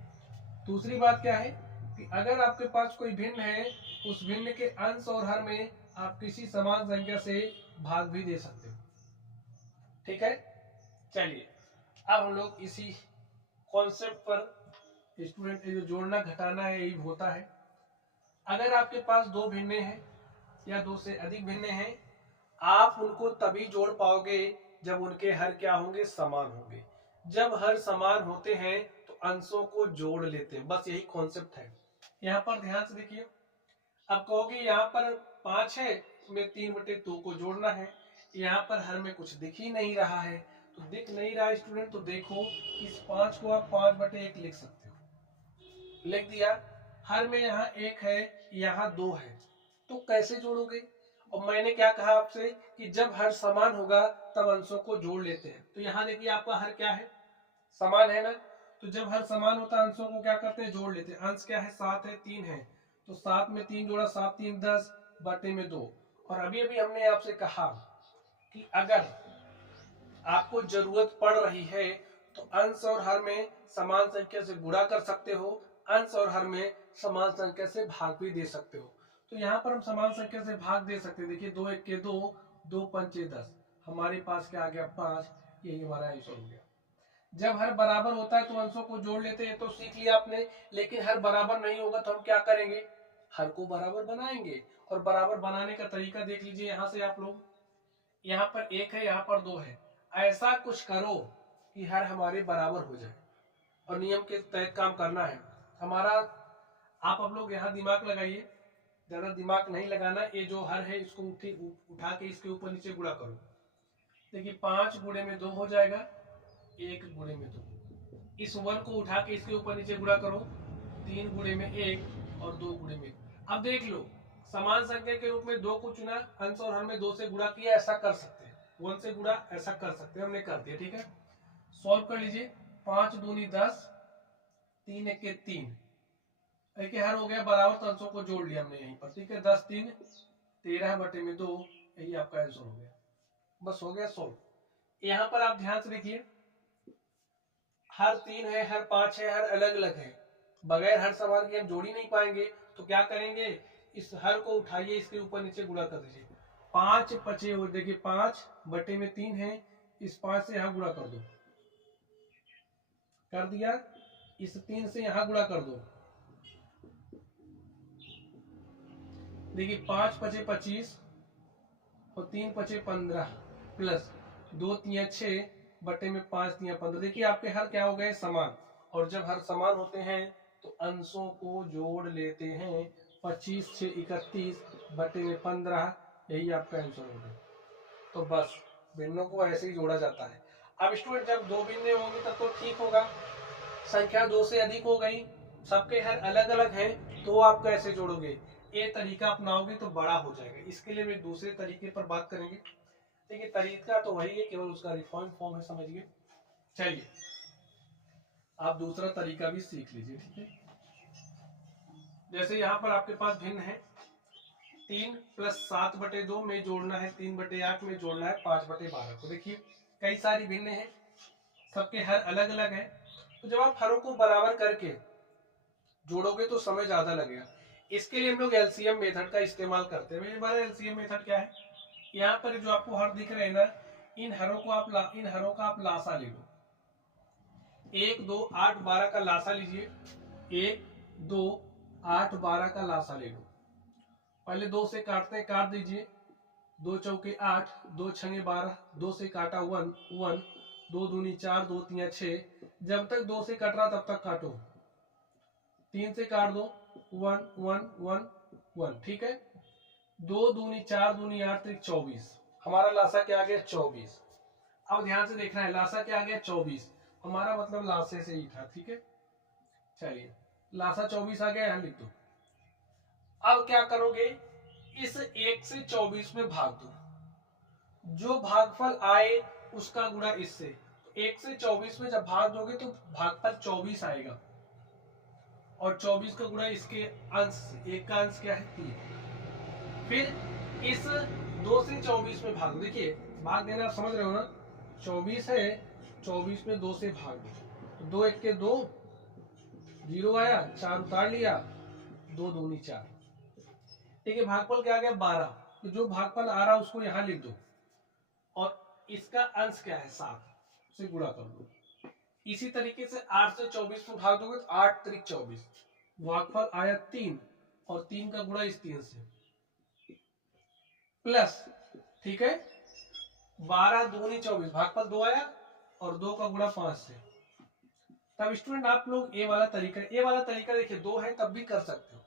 दूसरी बात क्या है कि अगर आपके पास कोई भिन्न है, उस भिन्न के अंश और हर में आप किसी समान संख्या से भाग भी दे सकते हो। ठीक है, चलिए अब हम लोग इसी कॉन्सेप्ट पर स्टूडेंट जो जोड़ना घटाना है यही होता है। अगर आपके पास दो भिन्ने हैं या दो से अधिक भिन्ने हैं, आप उनको तभी जोड़ पाओगे जब उनके हर क्या होंगे, समान होंगे। जब हर समान होते हैं तो अंशों को जोड़ लेते हैं, बस यही कॉन्सेप्ट है। यहाँ पर ध्यान से देखिए, अब कहोगे यहाँ पर 5 है, इसमें 3/2 को जोड़ना है। यहाँ पर हर में कुछ दिख ही नहीं रहा है, तो दिख नहीं रहा स्टूडेंट, तो देखो इस 5 को आप 5/1 लिख सकते हो। लिख दिया। हर में यहाँ 1 है, यहाँ 2 है, तो कैसे जोड़ोगे। और मैंने क्या कहा आपसे कि जब हर समान होगा तब अंशों को जोड़ लेते हैं। तो यहाँ देखिए आपका हर क्या है, समान है ना, तो जब हर समान होता है अंशों को क्या करते हैं, जोड़ लेते हैं। अंश क्या है, 7 है, 3 है, तो 7 में 3 जोड़ा, 7 3 10 बटे में 2। और अभी अभी हमने आपसे कहा कि अगर आपको जरूरत पड़ रही है तो अंश और हर में समान संख्या से गुणा कर सकते हो, अंश और हर में समान संख्या से भाग भी दे सकते हो। तो यहाँ पर हम समान संख्या से भाग दे सकते हैं। देखिए 2 1 के 2, 2 5 10, हमारे पास क्या आ गया 5, यही हमारा आंसर हो गया। जब हर बराबर होता है तो अंशों को जोड़ लेते हैं, तो सीख लिया आपने। लेकिन हर बराबर नहीं होगा तो हम क्या करेंगे, हर को बराबर बनाएंगे। और बराबर बनाने का तरीका देख लीजिए, यहाँ से आप लोग, यहाँ पर 1 है, यहाँ पर 2 है, ऐसा कुछ करो कि हर हमारे बराबर हो जाए, और नियम के तहत काम करना है हमारा। आप लोग यहाँ दिमाग लगाइए, ज्यादा दिमाग नहीं लगाना। ये जो हर है इसको उठा के इसके ऊपर नीचे गुणा करो। देखिए 5 गुणे में 2 हो जाएगा, 1 गुणे में 2। इस 1 को उठा के इसके ऊपर नीचे गुणा करो, 3 गुणे में 1 और 2 गुणे में। अब देख लो, समान संख्या के रूप में 2 को चुना, अंश और हर में 2 से गुणा किया, ऐसा कर सकते हैं। 1 से गुणा ऐसा कर सकते हैं, हमने कर दिया। ठीक है, सॉल्व कर लीजिए। 5 दूनी 10, 3 1 के 3, देखिए हर हो गया बराबर, तो अंशों को जोड़ लिया हमने यहीं पर। ठीक है, 10 3 13 बटे में 2, यही आपका आंसर हो गया। बस हो गया सॉल्व। यहाँ पर आप ध्यान से देखिए, हर 3 है, हर 5 है, हर अलग अलग है, बगैर हर समान के हम जोड़ ही नहीं पाएंगे। तो क्या करेंगे, इस हर को उठाइए, इसके ऊपर नीचे गुणा कर दीजिए। 5 बचे हुए, देखिए 5 बटे में 3 है, इस 5 से यहाँ गुणा कर दो, कर दिया। इस 3 से यहां गुणा कर दो। देखिए 5 पचे 25 और 3 पचे 15 प्लस 2 तिया 6 बटे में 5 तिया 15। देखिए आपके हर क्या हो गए समान, और जब हर समान होते हैं तो अंशों को जोड़ लेते हैं। 25 6 31 बटे में 15, यही आपका आंसर हो गया। तो बस भिन्नों को ऐसे ही जोड़ा जाता है। अब स्टूडेंट जब दो भिन्ने होंगे तब तो ठीक होगा, संख्या 2 से अधिक हो गई, सबके हर अलग अलग हैं, तो आप कैसे जोड़ोगे? ये तरीका अपनाओगे तो बड़ा हो जाएगा। इसके लिए हम दूसरे तरीके पर बात करेंगे। देखिए तरीका तो वही है, केवल उसका रिफॉर्म फॉर्म है, समझिए। चलिए आप दूसरा तरीका भी सीख लीजिए, ठीक है। जैसे यहाँ पर आपके पास भिन्न है 3 + 7/2 में जोड़ना है 3/8 में जोड़ना है 5/12 को। देखिए कई सारी भिन्न है, सबके हर अलग अलग है, तो जब आप हरों को बराबर करके जोड़ोगे तो समय ज्यादा लगेगा। इसके लिए हम लोग एलसीएम मेथड का इस्तेमाल करते हैं। हमारा एलसीएम मेथड क्या है? यहाँ पर जो आपको हर दिख रहे हैं ना, इन हरों का आप लासा ले लो। 1 2 8 12 का लासा लीजिए। 1 2 8 12 का लासा ले लो। पहले 2 से काटते हैं, काट दीजिए। 2 चौके 8, 2 छंगे 12, 2 से काटा 1 1, 2 दूनी 4, 2 तिया 6। जब तक 2 से कट रहा तब तक काटो। 3 से काट दो 1 1 1 1, ठीक है। 2 दूनी 4 दूनी 8 3 24। हमारा लासा क्या आ गया? 24। अब ध्यान से देखना है, लासा क्या आ गया? 24। हमारा मतलब लासे से ही था, ठीक है। चलिए लासा 24 आ गया, यहां लिख दो। अब क्या करोगे? इस 1 से 24 में भाग दो, जो भागफल आए उसका गुणा इससे। 1 से 24 में जब भाग दोगे तो भागफल 24 आएगा, और 24 का गुणा इसके अंश, 1 का अंश क्या है? 3। फिर इस 2 से 24 में भाग दो। देखिए भाग देना आप समझ रहे हो ना, 24 है, 24 में 2 से भाग दो। 2 1 के 2, 0 आया, 4 उतार लिया, 2 दूनी 4। ठीक है, भागफल क्या आ गया? 12। तो जो भागफल आ रहा है उसको यहां लिख दो, और इसका अंश क्या है? 7 से गुणा कर दो। इसी तरीके से 8 से 24 में भाग दोगे तो 8 3 24, भागफल आया 3, और 3 का गुणा इस 3 से, प्लस, ठीक है, 12 दूनी 24, भागफल 2 आया, और 2 का गुणा 5 से। तब स्टूडेंट आप लोग ये वाला तरीका देखिए 2 है तब भी कर सकते हो,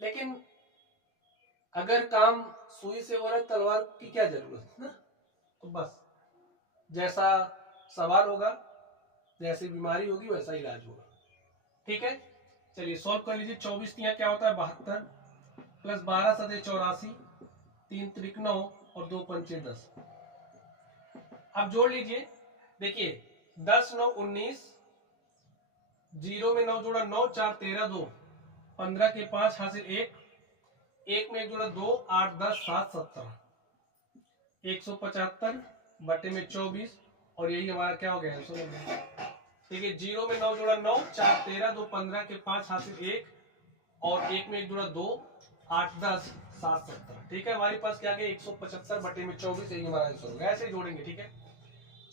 लेकिन अगर काम सुई से हो रहा है तलवार की क्या जरूरत है ना। तो बस जैसा सवाल होगा, जैसी बीमारी होगी वैसा इलाज होगा, ठीक है। चलिए सॉल्व कर लीजिए। 24 तिया क्या होता है? 72, प्लस 12 सतह 84, 3 त्रिक 9, और 2 पंचे 10। अब जोड़ लीजिए। देखिए 10 9 19, 0 में 9 जोड़ा 9, 4 13 2, 15 के 5 हासिल 1, 1 में 1 जोड़ा 2, 8 10 7 17, 175 बटे में 24, और यही हमारा क्या हो गया? ठीक है, 0 में 9 जोड़ा 9, 4 13 2, 15 के 5 हासिल 1, और 1 में 1 जोड़ा 2, 8 10 7 17। ठीक है, हमारे पास क्या गया? 175 बटे में 24, यही हमारा आंसर होगा। ऐसे ही जोड़ेंगे, ठीक है।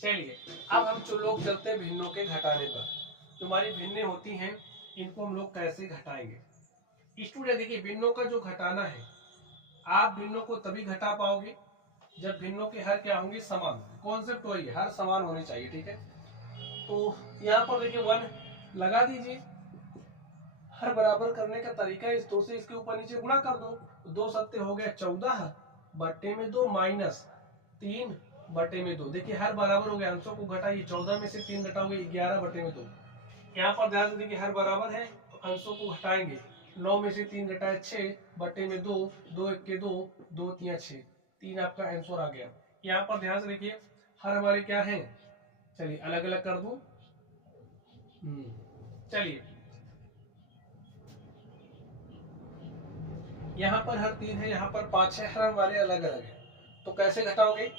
चलिए अब हम लोग चलते हैं भिन्नों के घटाने पर। जो हमारी भिन्नें होती हैं इनको हम लोग कैसे घटाएंगे? स्टूडेंट देखिए भिन्नों का जो घटाना है, आप भिन्नों को तभी घटा पाओगे जब भिन्नों के हर क्या होंगे? समान। कॉन्सेप्ट वही है, हर समान होने चाहिए, ठीक है। तो यहाँ पर देखिए 1 लगा दीजिए। हर बराबर करने का तरीका है, इस 2 से इसके ऊपर नीचे गुणा कर दो। 2 सत्ते हो गया 14 बटे में 2 माइनस 3 बटे में 2। देखिए हर बराबर हो गया, अंशों को घटाइए। 14 में से 3 घटाओगे 11 बटे में 2। यहाँ पर ध्यान से देखिए हर बराबर है तो अंशों को घटाएंगे। 9 में से 3 घटाए 6 बटे में 2, 2 1 के 2, 2 तिया 6, 3 आपका आंसर आ गया। यहाँ पर ध्यान से देखिए हर हमारे क्या है? चलिए अलग अलग कर दूं। चलिए यहाँ पर हर 3 है, यहाँ पर 5 है, हर हमारे अलग अलग है। तो कैसे घटाओगे?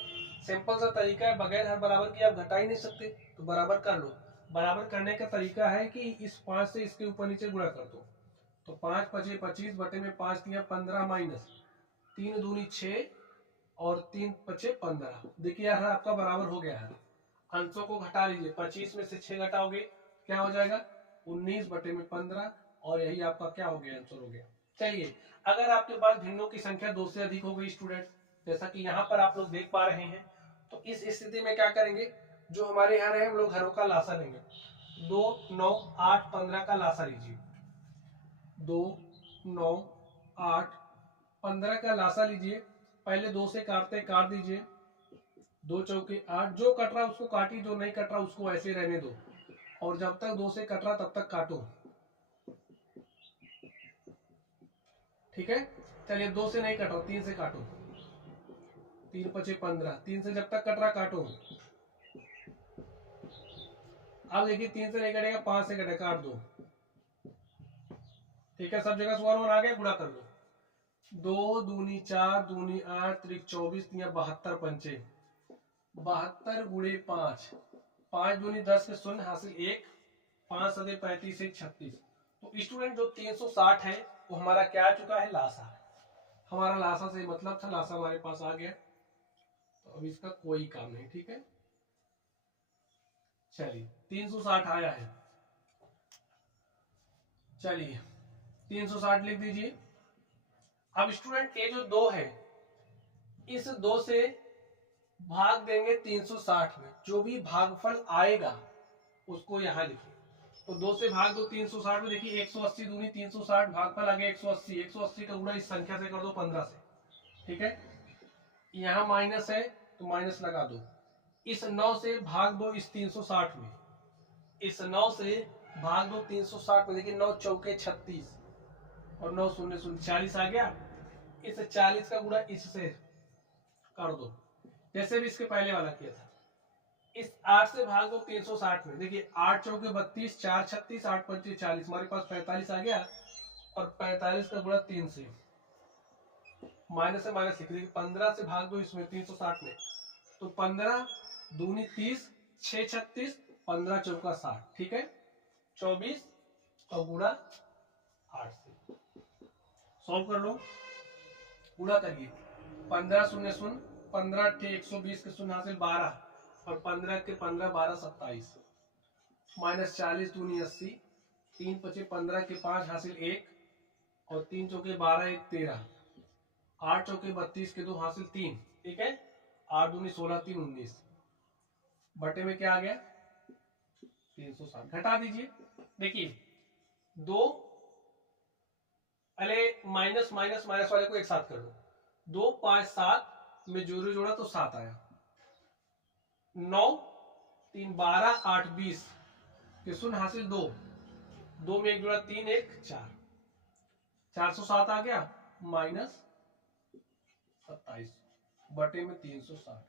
सिंपल सा तरीका है, बगैर हर बराबर की आप घटा ही नहीं सकते, तो बराबर कर लो। बराबर करने का तरीका है कि इस 5 से इसके ऊपर नीचे गुणा कर दो। तो 5 पचे 25 बटे में 5 दिया 15 माइनस 3 दूनी 6, और 3 पचे 15। देखिए यार आपका बराबर हो गया है। अंशों को घटा लीजिए। 25 में से 6 घटाओगे क्या हो जाएगा? 19/15 और यही आपका क्या हो गया, आंसर हो गया। चलिए, अगर आपके पास भिन्नों की संख्या 2 से अधिक हो गई स्टूडेंट, जैसा कि यहाँ पर आप लोग देख पा रहे हैं, तो इस स्थिति में क्या करेंगे, जो हमारे यहाँ रहे हम लोग हरों का लासा लेंगे। 2, 9, 8, 15 का लासा लीजिए। 2, 9, 8, 15 का लासा लीजिए। पहले 2 से काटते काट दीजिए। 2 चौके 8, जो कट रहा उसको काटिए, जो नहीं कट रहा उसको ऐसे रहने दो, और जब तक 2 से कट रहा तब तक काटो, ठीक है। चलिए 2 से नहीं कट रहा, 3 से काटो। 3 × 5 = 15, 3 से जब तक कट रहा काटो। अब देखिए 3 से नहीं कटेगा, 5 से कटेगा, काट दो, ठीक है। सब जगह से 1 आ गया, गुणा कर दो। 2 दूनी 4, दूनी 8, त्रिक 24, 72 पंचे 72 गुणे 5, 5 दूनी 10 के शून्य हासिल 1, 5 सदे 35, 1 36। तो स्टूडेंट जो 360 है वो हमारा क्या आ चुका है, लासा। हमारा लासा से मतलब था, लासा हमारे पास आ गया, तो अब इसका कोई काम नहीं, ठीक है। चलिए 360 आया है, चलिए 360 लिख दीजिए। अब स्टूडेंट ये जो 2 है, इस 2 से भाग देंगे 360 में, जो भी भागफल आएगा उसको यहां लिखिए। तो 2 से भाग दो 360 में, देखिए 180 दूनी 360, भागफल आ गया 180, 180 का गुणा इस संख्या से कर दो 15 से, ठीक है। यहाँ माइनस है तो माइनस लगा दो। इस 9 से भाग दो इस 360 में, इस 9 से भाग दो 360 में, देखिए 9 चौके 36 और 9 शून्य शून्य 40 आ गया। इस 40 का गुणा इससे कर दो, जैसे भी इसके पहले वाला किया था। इस 8 से भाग दो 360 में, देखिए 8 चौके 32, 4 36, 8 पंचे 40, हमारे पास 45 आ गया। और 45 का गुणा 3 से, माइनस से माइनस लिख, 15 से भाग दो इसमें 360 में, तो 15 दूनी 30, 6 36, 15 चौका 60, ठीक है। 24 और गुणा 8 से सॉल्व कर लो, गुणा करिए। 15 शून्य शून्य, 15 × 120 के शून्य हासिल 12, और 15 के 15 12 27, माइनस 40 दूनी 80, 3 × 5 = 15 के 5 हासिल 1, और 3 चौके 12 1 13, 8 चौके 32 के 2 हासिल 3, ठीक है। 8 दूनी 16, 3 19, बटे में क्या आ गया 360। घटा दीजिए, देखिए 2, पहले माइनस माइनस माइनस वाले को एक साथ कर दो। 2 5 7 में जोड़े जोड़ा तो 7 आया। 9 3 12 8 20 के शून्य हासिल 2, 2 में एक जोड़ा 3 1 4, 407 आ गया, माइनस 27 बटे में 360।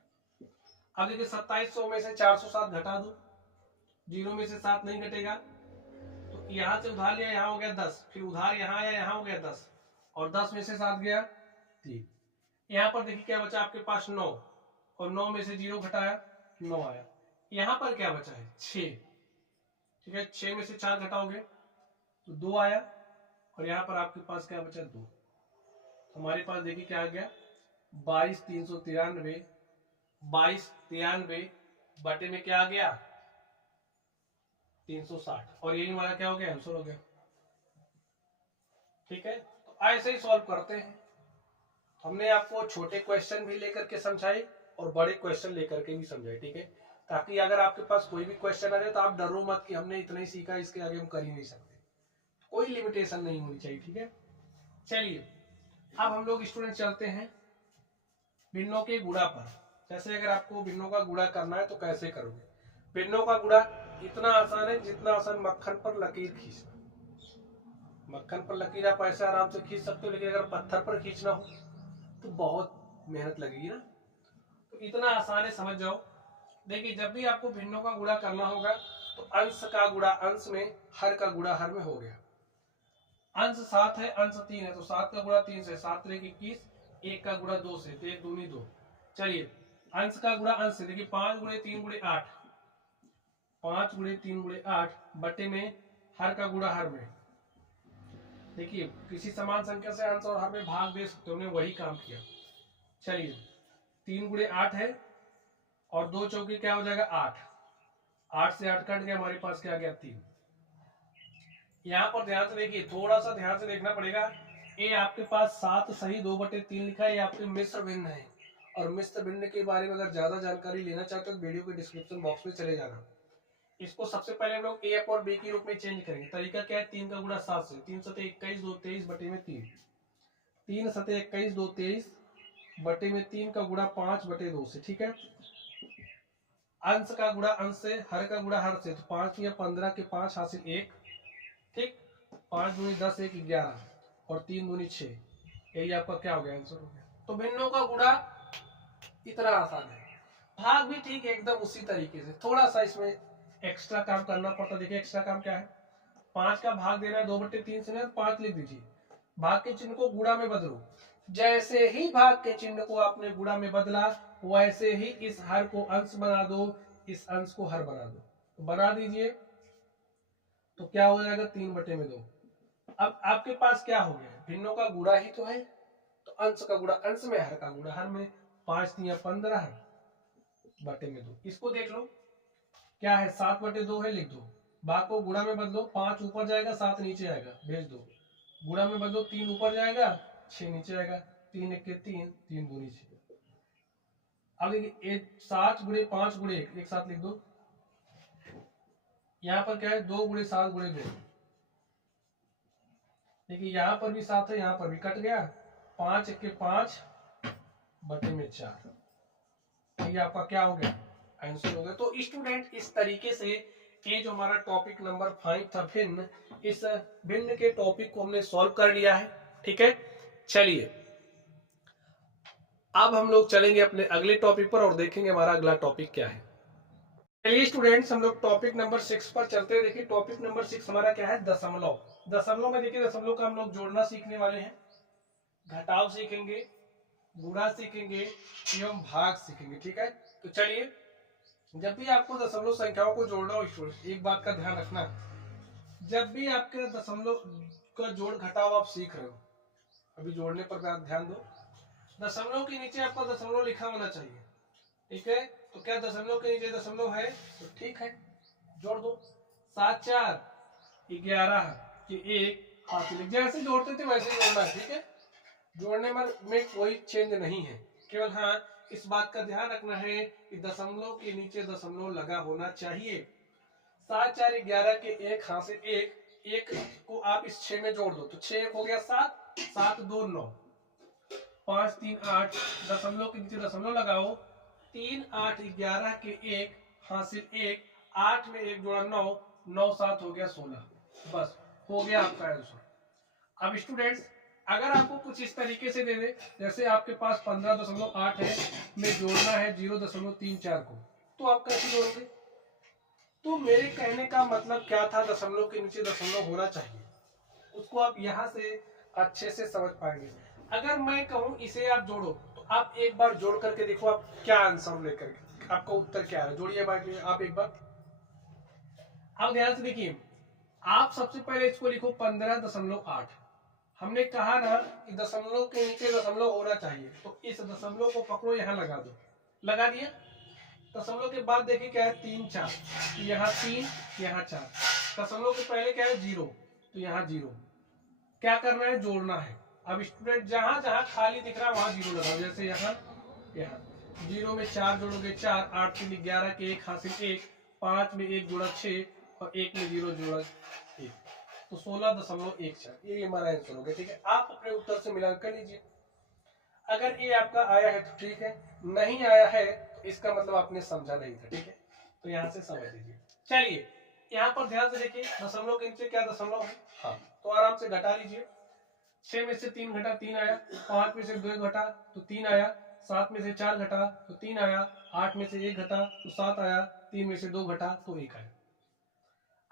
अब देखिए 2700 में से 407 घटा दो, 0 में से 7 नहीं घटेगा, तो यहां से उधार लिया, यहां हो गया 10, फिर उधार यहां आया, यहां हो गया 10, और 10 में से 7 गया 3। यहां पर देखिए क्या बचा आपके पास 9, और 9 में से 0 घटाया 9 आया। यहां पर क्या बचा है 6, ठीक है। 6 में से 4 घटाओगे तो 2 आया, और यहां पर आपके पास क्या बचा 2। हमारे पास देखिए क्या आ गया 22 393, 22 93 बटे में क्या आ गया 360, और यही हमारा क्या हो गया आंसर हो गया, ठीक है। तो ऐसे ही सॉल्व करते हैं। हमने आपको छोटे क्वेश्चन भी लेकर के समझाए और बड़े क्वेश्चन लेकर के भी समझाए, ठीक है, ताकि अगर आपके पास कोई भी क्वेश्चन आ जाए तो आप डरो मत कि हमने इतना ही सीखा, इसके आगे हम कर ही नहीं सकते, कोई लिमिटेशन नहीं होनी चाहिए, ठीक है। चलिए अब हम लोग स्टूडेंट चलते हैं भिन्नों के गुणा पर। जैसे अगर आपको भिन्नों का गुणा करना है तो कैसे करोगे। भिन्नों का गुणा इतना आसान है जितना आसान मक्खन पर लकीर खींचना। मक्खन पर लकीर आप ऐसे आराम से खींच सकते हो, लेकिन अगर पत्थर पर खींचना हो तो बहुत मेहनत लगेगी ना। तो इतना आसान है, समझ जाओ। देखिए जब भी आपको भिन्नों का गुणा करना होगा तो अंश का गुणा अंश में, हर का गुणा हर में हो गया। अंश 7 है, अंश 3 है, तो 7 का गुणा 3 से, 7 × 21, 1 का गुणा 2 से, तो 1 दूनी 2। चलिए अंश का गुणा अंश से, देखिए 5 × 3 × 8, 5 × 3 × 8 बटे में हर का गुणा हर में। देखिए किसी समान संख्या से अंश और हर में भाग दे सकते, हमने वही काम किया। चलिए 3 × 8 है, और 2 चौके क्या हो जाएगा 8, 8 से 8 कट गया, हमारे पास क्या आ गया 3। यहाँ पर ध्यान से देखिए, थोड़ा सा ध्यान से देखना पड़ेगा। ये आपके पास 7 सही 2/3 लिखा है, ये आपके मिश्र भिन्न है। और मिश्र भिन्न के बारे में अगर ज्यादा जानकारी लेना चाहते हो तो वीडियो के डिस्क्रिप्शन बॉक्स में चले जाना। इसको सबसे पहले हम लोग ए और बी के रूप में चेंज करेंगे। तरीका क्या है, 3 का गुणा 7 से, 3 सते 21 2 23 बटे में 3, 3 सते 21 2 23 बटे में 3 का गुणा 5 बटे 2 से, ठीक है। अंश का गुणा अंश से, हर का गुणा हर से, तो 5 या 15 के 5 हासिल 1, ठीक। 5 दूनी 10 1 11 और 3 दूनी 6, यही आपका क्या हो गया, आंसर हो गया। तो भिन्नों का गुणा इतना आसान है। भाग भी ठीक है एकदम उसी तरीके से, थोड़ा सा इसमें एक्स्ट्रा काम करना पड़ता। देखिए एक्स्ट्रा काम क्या है, 5 का भाग देना है 2/3 से, 5 लिख दीजिए। भाग के चिन्ह को गुणा में बदलो। जैसे ही भाग के चिन्ह को आपने गुणा में बदला, वैसे ही इस हर को अंश बना दो, इस अंश को हर बना दो। तो बना दीजिए, तो क्या हो जाएगा 3/2। अब आपके पास क्या हो गया, भिन्नों का गुणा ही तो है, तो अंश का गुणा अंश में, हर का गुणा हर में। 5 3 15 बटे में 2। इसको देख लो क्या है, 7/2 है, लिख दो। भाग को गुणा में बदलो, 5 ऊपर जाएगा 7 नीचे आएगा, भेज दो। गुणा में बदलो, 3 ऊपर जाएगा 6 नीचे आएगा, 3 1 के 3, 3 2 नीचे। अब देखिए 7 गुणे 5 गुणे 1, एक साथ लिख दो। यहाँ पर क्या है, 2 गुणे 7 गुणे 2। देखिए यहाँ पर भी 7 है, यहाँ पर भी कट गया। 5 1 के 5 बटे में 4, ये आपका क्या हो गया, आंसर हो गया। तो स्टूडेंट इस तरीके से ये जो हमारा टॉपिक नंबर 5 था भिन्न, इस भिन्न के टॉपिक को हमने सॉल्व कर लिया है, ठीक है। चलिए अब हम लोग चलेंगे अपने अगले टॉपिक पर और देखेंगे हमारा अगला टॉपिक क्या है। चलिए स्टूडेंट्स हम लोग टॉपिक नंबर 6 पर चलते हैं। देखिए टॉपिक नंबर 6 हमारा क्या है, दशमलव। दशमलव में देखिए दशमलव का हम लोग जोड़ना सीखने वाले हैं, घटाव सीखेंगे, गुणा सीखेंगे एवं भाग सीखेंगे, ठीक है। तो चलिए, जब भी आपको दशमलव संख्याओं को जोड़ना हो स्टूडेंट, एक बात का ध्यान रखना, जब भी आपके दशमलव का जोड़ घटाव आप सीख रहे हो, अभी जोड़ने पर ध्यान दो, दशमलव के नीचे आपका दशमलव लिखा होना चाहिए, ठीक है। तो क्या दशमलव के नीचे दशमलव है, तो ठीक है, जोड़ दो। 7 4 11 के 1 हासिल, जैसे जोड़ते थे वैसे जोड़ना है, ठीक है। जोड़ने में कोई चेंज नहीं है, केवल हाँ इस बात का ध्यान रखना है कि दशमलव के नीचे दशमलव लगा होना चाहिए। 7 4 11 के 1 हासिल 1, 1 को आप इस 6 में जोड़ दो, तो 6 1 हो गया 7, 7 2 9, 5 3 8, दशमलव के नीचे दशमलव लगाओ, 3 8 11 के 1 हासिल 1, 8 में 1 जोड़ा 9, 9 7 हो गया 16, बस हो गया आपका आंसर। अब स्टूडेंट्स अगर आपको कुछ इस तरीके से दे दे, जैसे आपके पास 15.8 है में जोड़ना है 0.34 को, तो आप कैसे जोड़ोगे। तो मेरे कहने का मतलब क्या था, दशमलव के नीचे दशमलव होना चाहिए, उसको आप यहाँ से अच्छे से समझ पाएंगे। अगर मैं कहूँ इसे आप जोड़ो, तो आप एक बार जोड़ करके देखो आप क्या आंसर लेकर के, आपका उत्तर क्या है, जोड़िए आप एक बार। अब ध्यान से देखिए, आप सबसे पहले इसको लिखो 15.8। हमने कहा ना कि दशमलव के नीचे दशमलव होना चाहिए, तो इस दशमलव को पकड़ो, यहाँ लगा दो, लगा दिया। दशमलव के बाद देखिए क्या है, 3 4, तो यहाँ 3 यहाँ 4। दशमलव के पहले क्या है 0, तो यहाँ 0। क्या करना है, जोड़ना है। अब स्टूडेंट जहां जहां खाली दिख रहा है वहां 0 लगाओ, जैसे यहाँ 0 में 4 जोड़ोगे 4, 8 3 11 के 1 हासिल 1, 5 में 1 जोड़ा 6 और 1 में 0 जोड़ा 1, तो 16.14, ये हमारा आंसर हो गया, ठीक है। आप अपने उत्तर से मिलान कर लीजिए। अगर ये आपका आया है तो ठीक है, नहीं आया है तो इसका मतलब आपने समझा नहीं था, ठीक है। तो यहाँ से समझ लीजिए। चलिए यहाँ पर ध्यान से देखिए, दशमलव के नीचे क्या दशमलव है, हाँ, तो आराम से घटा लीजिए। 6 में से 3 घटा 3 आया, 5 में से 2 घटा तो 3 आया, 7 में से 4 घटा तो 3 आया, 8 में से 1 घटा तो 7 आया, 3 में से 2 घटा तो 1 आया।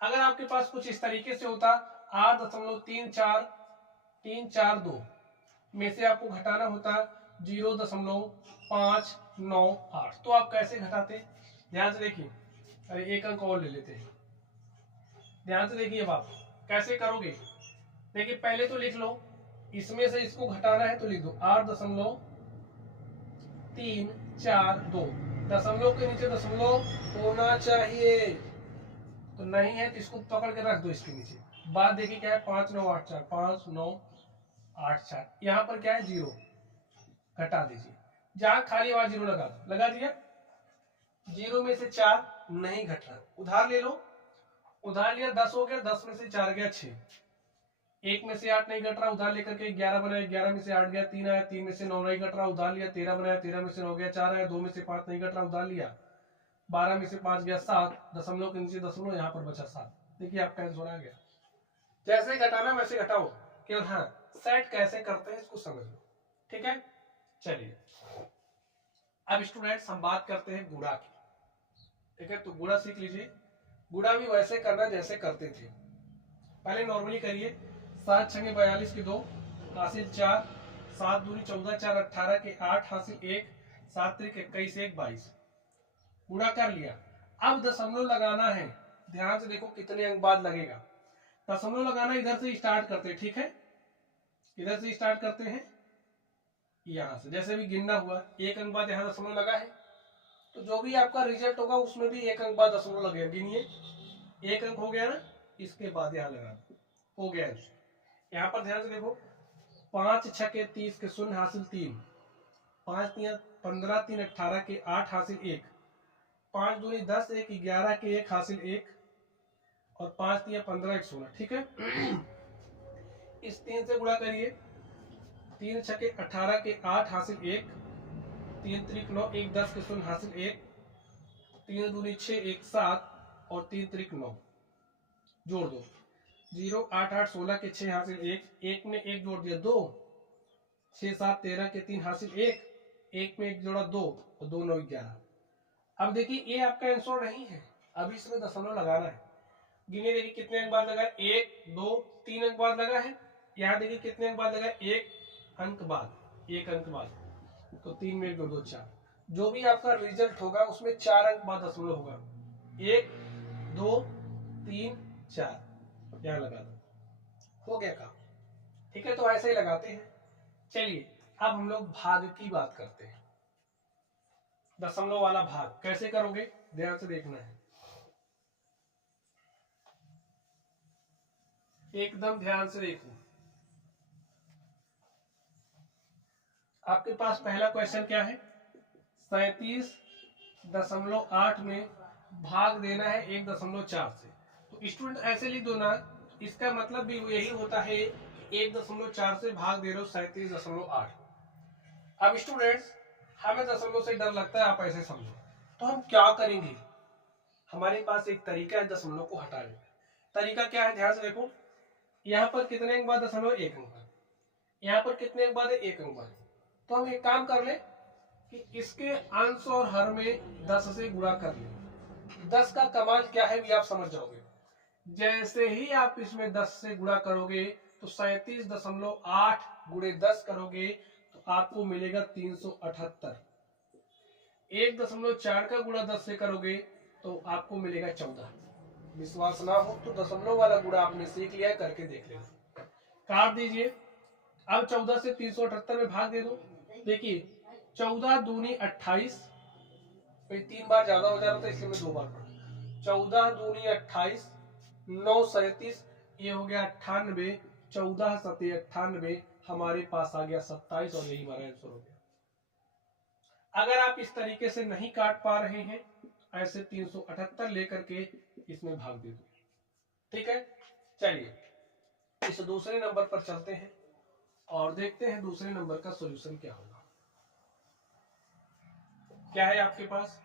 अगर आपके पास कुछ इस तरीके से होता 8.342 में से आपको घटाना होता 0.598, तो आप कैसे घटाते, ध्यान से देखिए। अरे एक अंक और ले लेते हैं, ध्यान से देखिए। अब आप कैसे करोगे, देखिए पहले तो लिख लो, इसमें से इसको घटाना है तो लिख दो 8.342, दशमलव के नीचे दशमलव होना चाहिए, तो नहीं है तो इसको पकड़ के रख दो इसके नीचे, बाद देखिए क्या है, 5 9 8 4, 5 9 8 4, यहाँ पर क्या है 0, घटा दीजिए, जहां खाली वहां 0 लगा दो, लगा दिया। 0 में से 4 नहीं घट रहा, उधार ले लो, उधार लिया 10 हो गया, 10 में से 4 गया 6, 1 में से 8 नहीं घट रहा, उधार लेकर के 11 बनाया, 11 में से 8 गया, 3 आया, 3 में से 9 नहीं घट रहा, उधार लिया, 13 बनाया, 13 में से 9 गया, 4 आया, 2 में से 5 नहीं घट रहा, उधार लिया, 12 में से 5 गया 7, दशमलव के नीचे दशमलव, यहाँ पर बचा 7। देखिए आपका आंसर आ गया। जैसे घटाना वैसे घटाओ, केवल हाँ सेट कैसे करते हैं इसको समझ लो, ठीक है। चलिए अब स्टूडेंट्स हम बात करते हैं गुणा की, ठीक है। तो गुणा सीख लीजिए, गुणा भी वैसे करना जैसे करते थे, पहले नॉर्मली करिए। 7 छंगे 42 के 2 हासिल 4, 7 दूनी 14, 4 18 के 8 हासिल 1, 7 त्रिक 21, 1 22, गुणा कर लिया। अब दशमलव लगाना है, ध्यान से देखो कितने अंक बाद लगेगा। दशमलव लगाना इधर से स्टार्ट करते हैं, ठीक है, इधर से स्टार्ट करते हैं, यहां से जैसे भी गिनना हुआ, 1 अंक बाद यहाँ दशमलव लगा है, तो जो भी आपका रिजल्ट होगा उसमें भी 1 अंक बाद दशमलव लगेगा। गिनिए, 1 अंक हो गया ना, इसके बाद यहाँ लगा हो गया। यहाँ पर ध्यान से देखो, 5 6 के 30 के 0 हासिल 3, 5 3 15, 3 18 के 8 हासिल 1, 5 दूनी 10, 1 11 के 1 हासिल 1, और 5 3 15 1 16, ठीक है। इस 3 से गुणा करिए, 3 6 के 18 के 8 हासिल 1, 3 त्रिक 9, 1 10 के 0 हासिल 1, 3 दूनी 6 1 7, और 3 त्रिक 9, जोड़ दो, 0 8 8 16 के 6 हासिल 1, 1 में 1 जोड़ दिया 2, 6 7 13 के 3 हासिल 1, 1 में 1 जोड़ा 2, और 2 9 11। अब देखिए ये आपका आंसर नहीं है, अभी इसमें दशमलव लगाना है। गिनिए, देखिए कितने अंक बाद लगा, 1 2 3 अंक बाद लगा है। यहाँ देखिए कितने अंक बाद लगा, 1 अंक बाद, 1 अंक बाद, तो 3 में 1 जोड़ दो 4। जो भी आपका रिजल्ट होगा उसमें 4 अंक बाद दशमलव होगा, 1 2 3 4, यहाँ लगा दो, हो गया काम, ठीक है। तो ऐसे ही लगाते हैं। चलिए अब हम लोग भाग की बात करते हैं। दशमलव वाला भाग कैसे करोगे, ध्यान से देखना है, एकदम ध्यान से देखो। आपके पास पहला क्वेश्चन क्या है, 37.8 में भाग देना है 1.4 से। तो स्टूडेंट ऐसे लिख दो ना, इसका मतलब भी यही होता है, 1.4 से भाग दे रहे हो 37.8। अब स्टूडेंट्स हमें दशमलव से डर लगता है, आप ऐसे समझो, तो हम क्या करेंगे, हमारे पास एक तरीका है दशमलव को हटाने का। तरीका क्या है, ध्यान से देखो, यहाँ पर कितने अंक बाद दशमलव, 1 अंक बाद, यहाँ पर कितने अंक बाद है, 1 अंक बाद। तो हम एक काम कर ले कि इसके अंश और हर में 10 से गुणा कर ले। 10 का कमाल क्या है भी आप समझ जाओगे। जैसे ही आप इसमें 10 से गुणा करोगे तो 37.8 गुणे 10 करोगे तो आपको मिलेगा 378। 1.4 का गुणा 10 से करोगे तो आपको मिलेगा 14। विश्वास ना हो तो दशमलव वाला गुणा आपने सीख लिया, करके देख लेना। काट दीजिए। अब 14 से 378 में भाग दे दो। देखिए 14 दूनी 28, 3 बार ज्यादा हो जा रहा था इसलिए मैं 2 बार पढ़ा। 14 दूनी 28, 9 37, ये हो गया 98, 14 7 98, हमारे पास आ गया 27, और यही हमारा आंसर हो गया। अगर आप इस तरीके से नहीं काट पा रहे हैं, ऐसे 378 लेकर के इसमें भाग दे दो, ठीक है। चलिए इस दूसरे नंबर पर चलते हैं और देखते हैं दूसरे नंबर का सॉल्यूशन क्या होगा। क्या है आपके पास,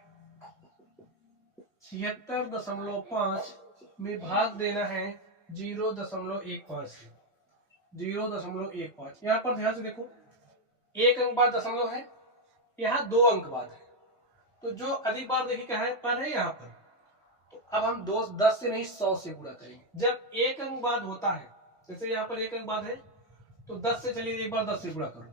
76.5 में भाग देना है 0.15 से। 0.15, यहाँ पर ध्यान से देखो, 1 अंक बाद दशमलव है, यहाँ 2 अंक बाद है, तो जो अधिक बार देखिए क्या है, पर है यहाँ पर। तो अब हम 10 से नहीं 100 से गुणा करेंगे। जब 1 अंक बाद होता है, जैसे यहाँ पर 1 अंक बाद है, तो 10 से चलिए एक बार 10 से गुणा करो।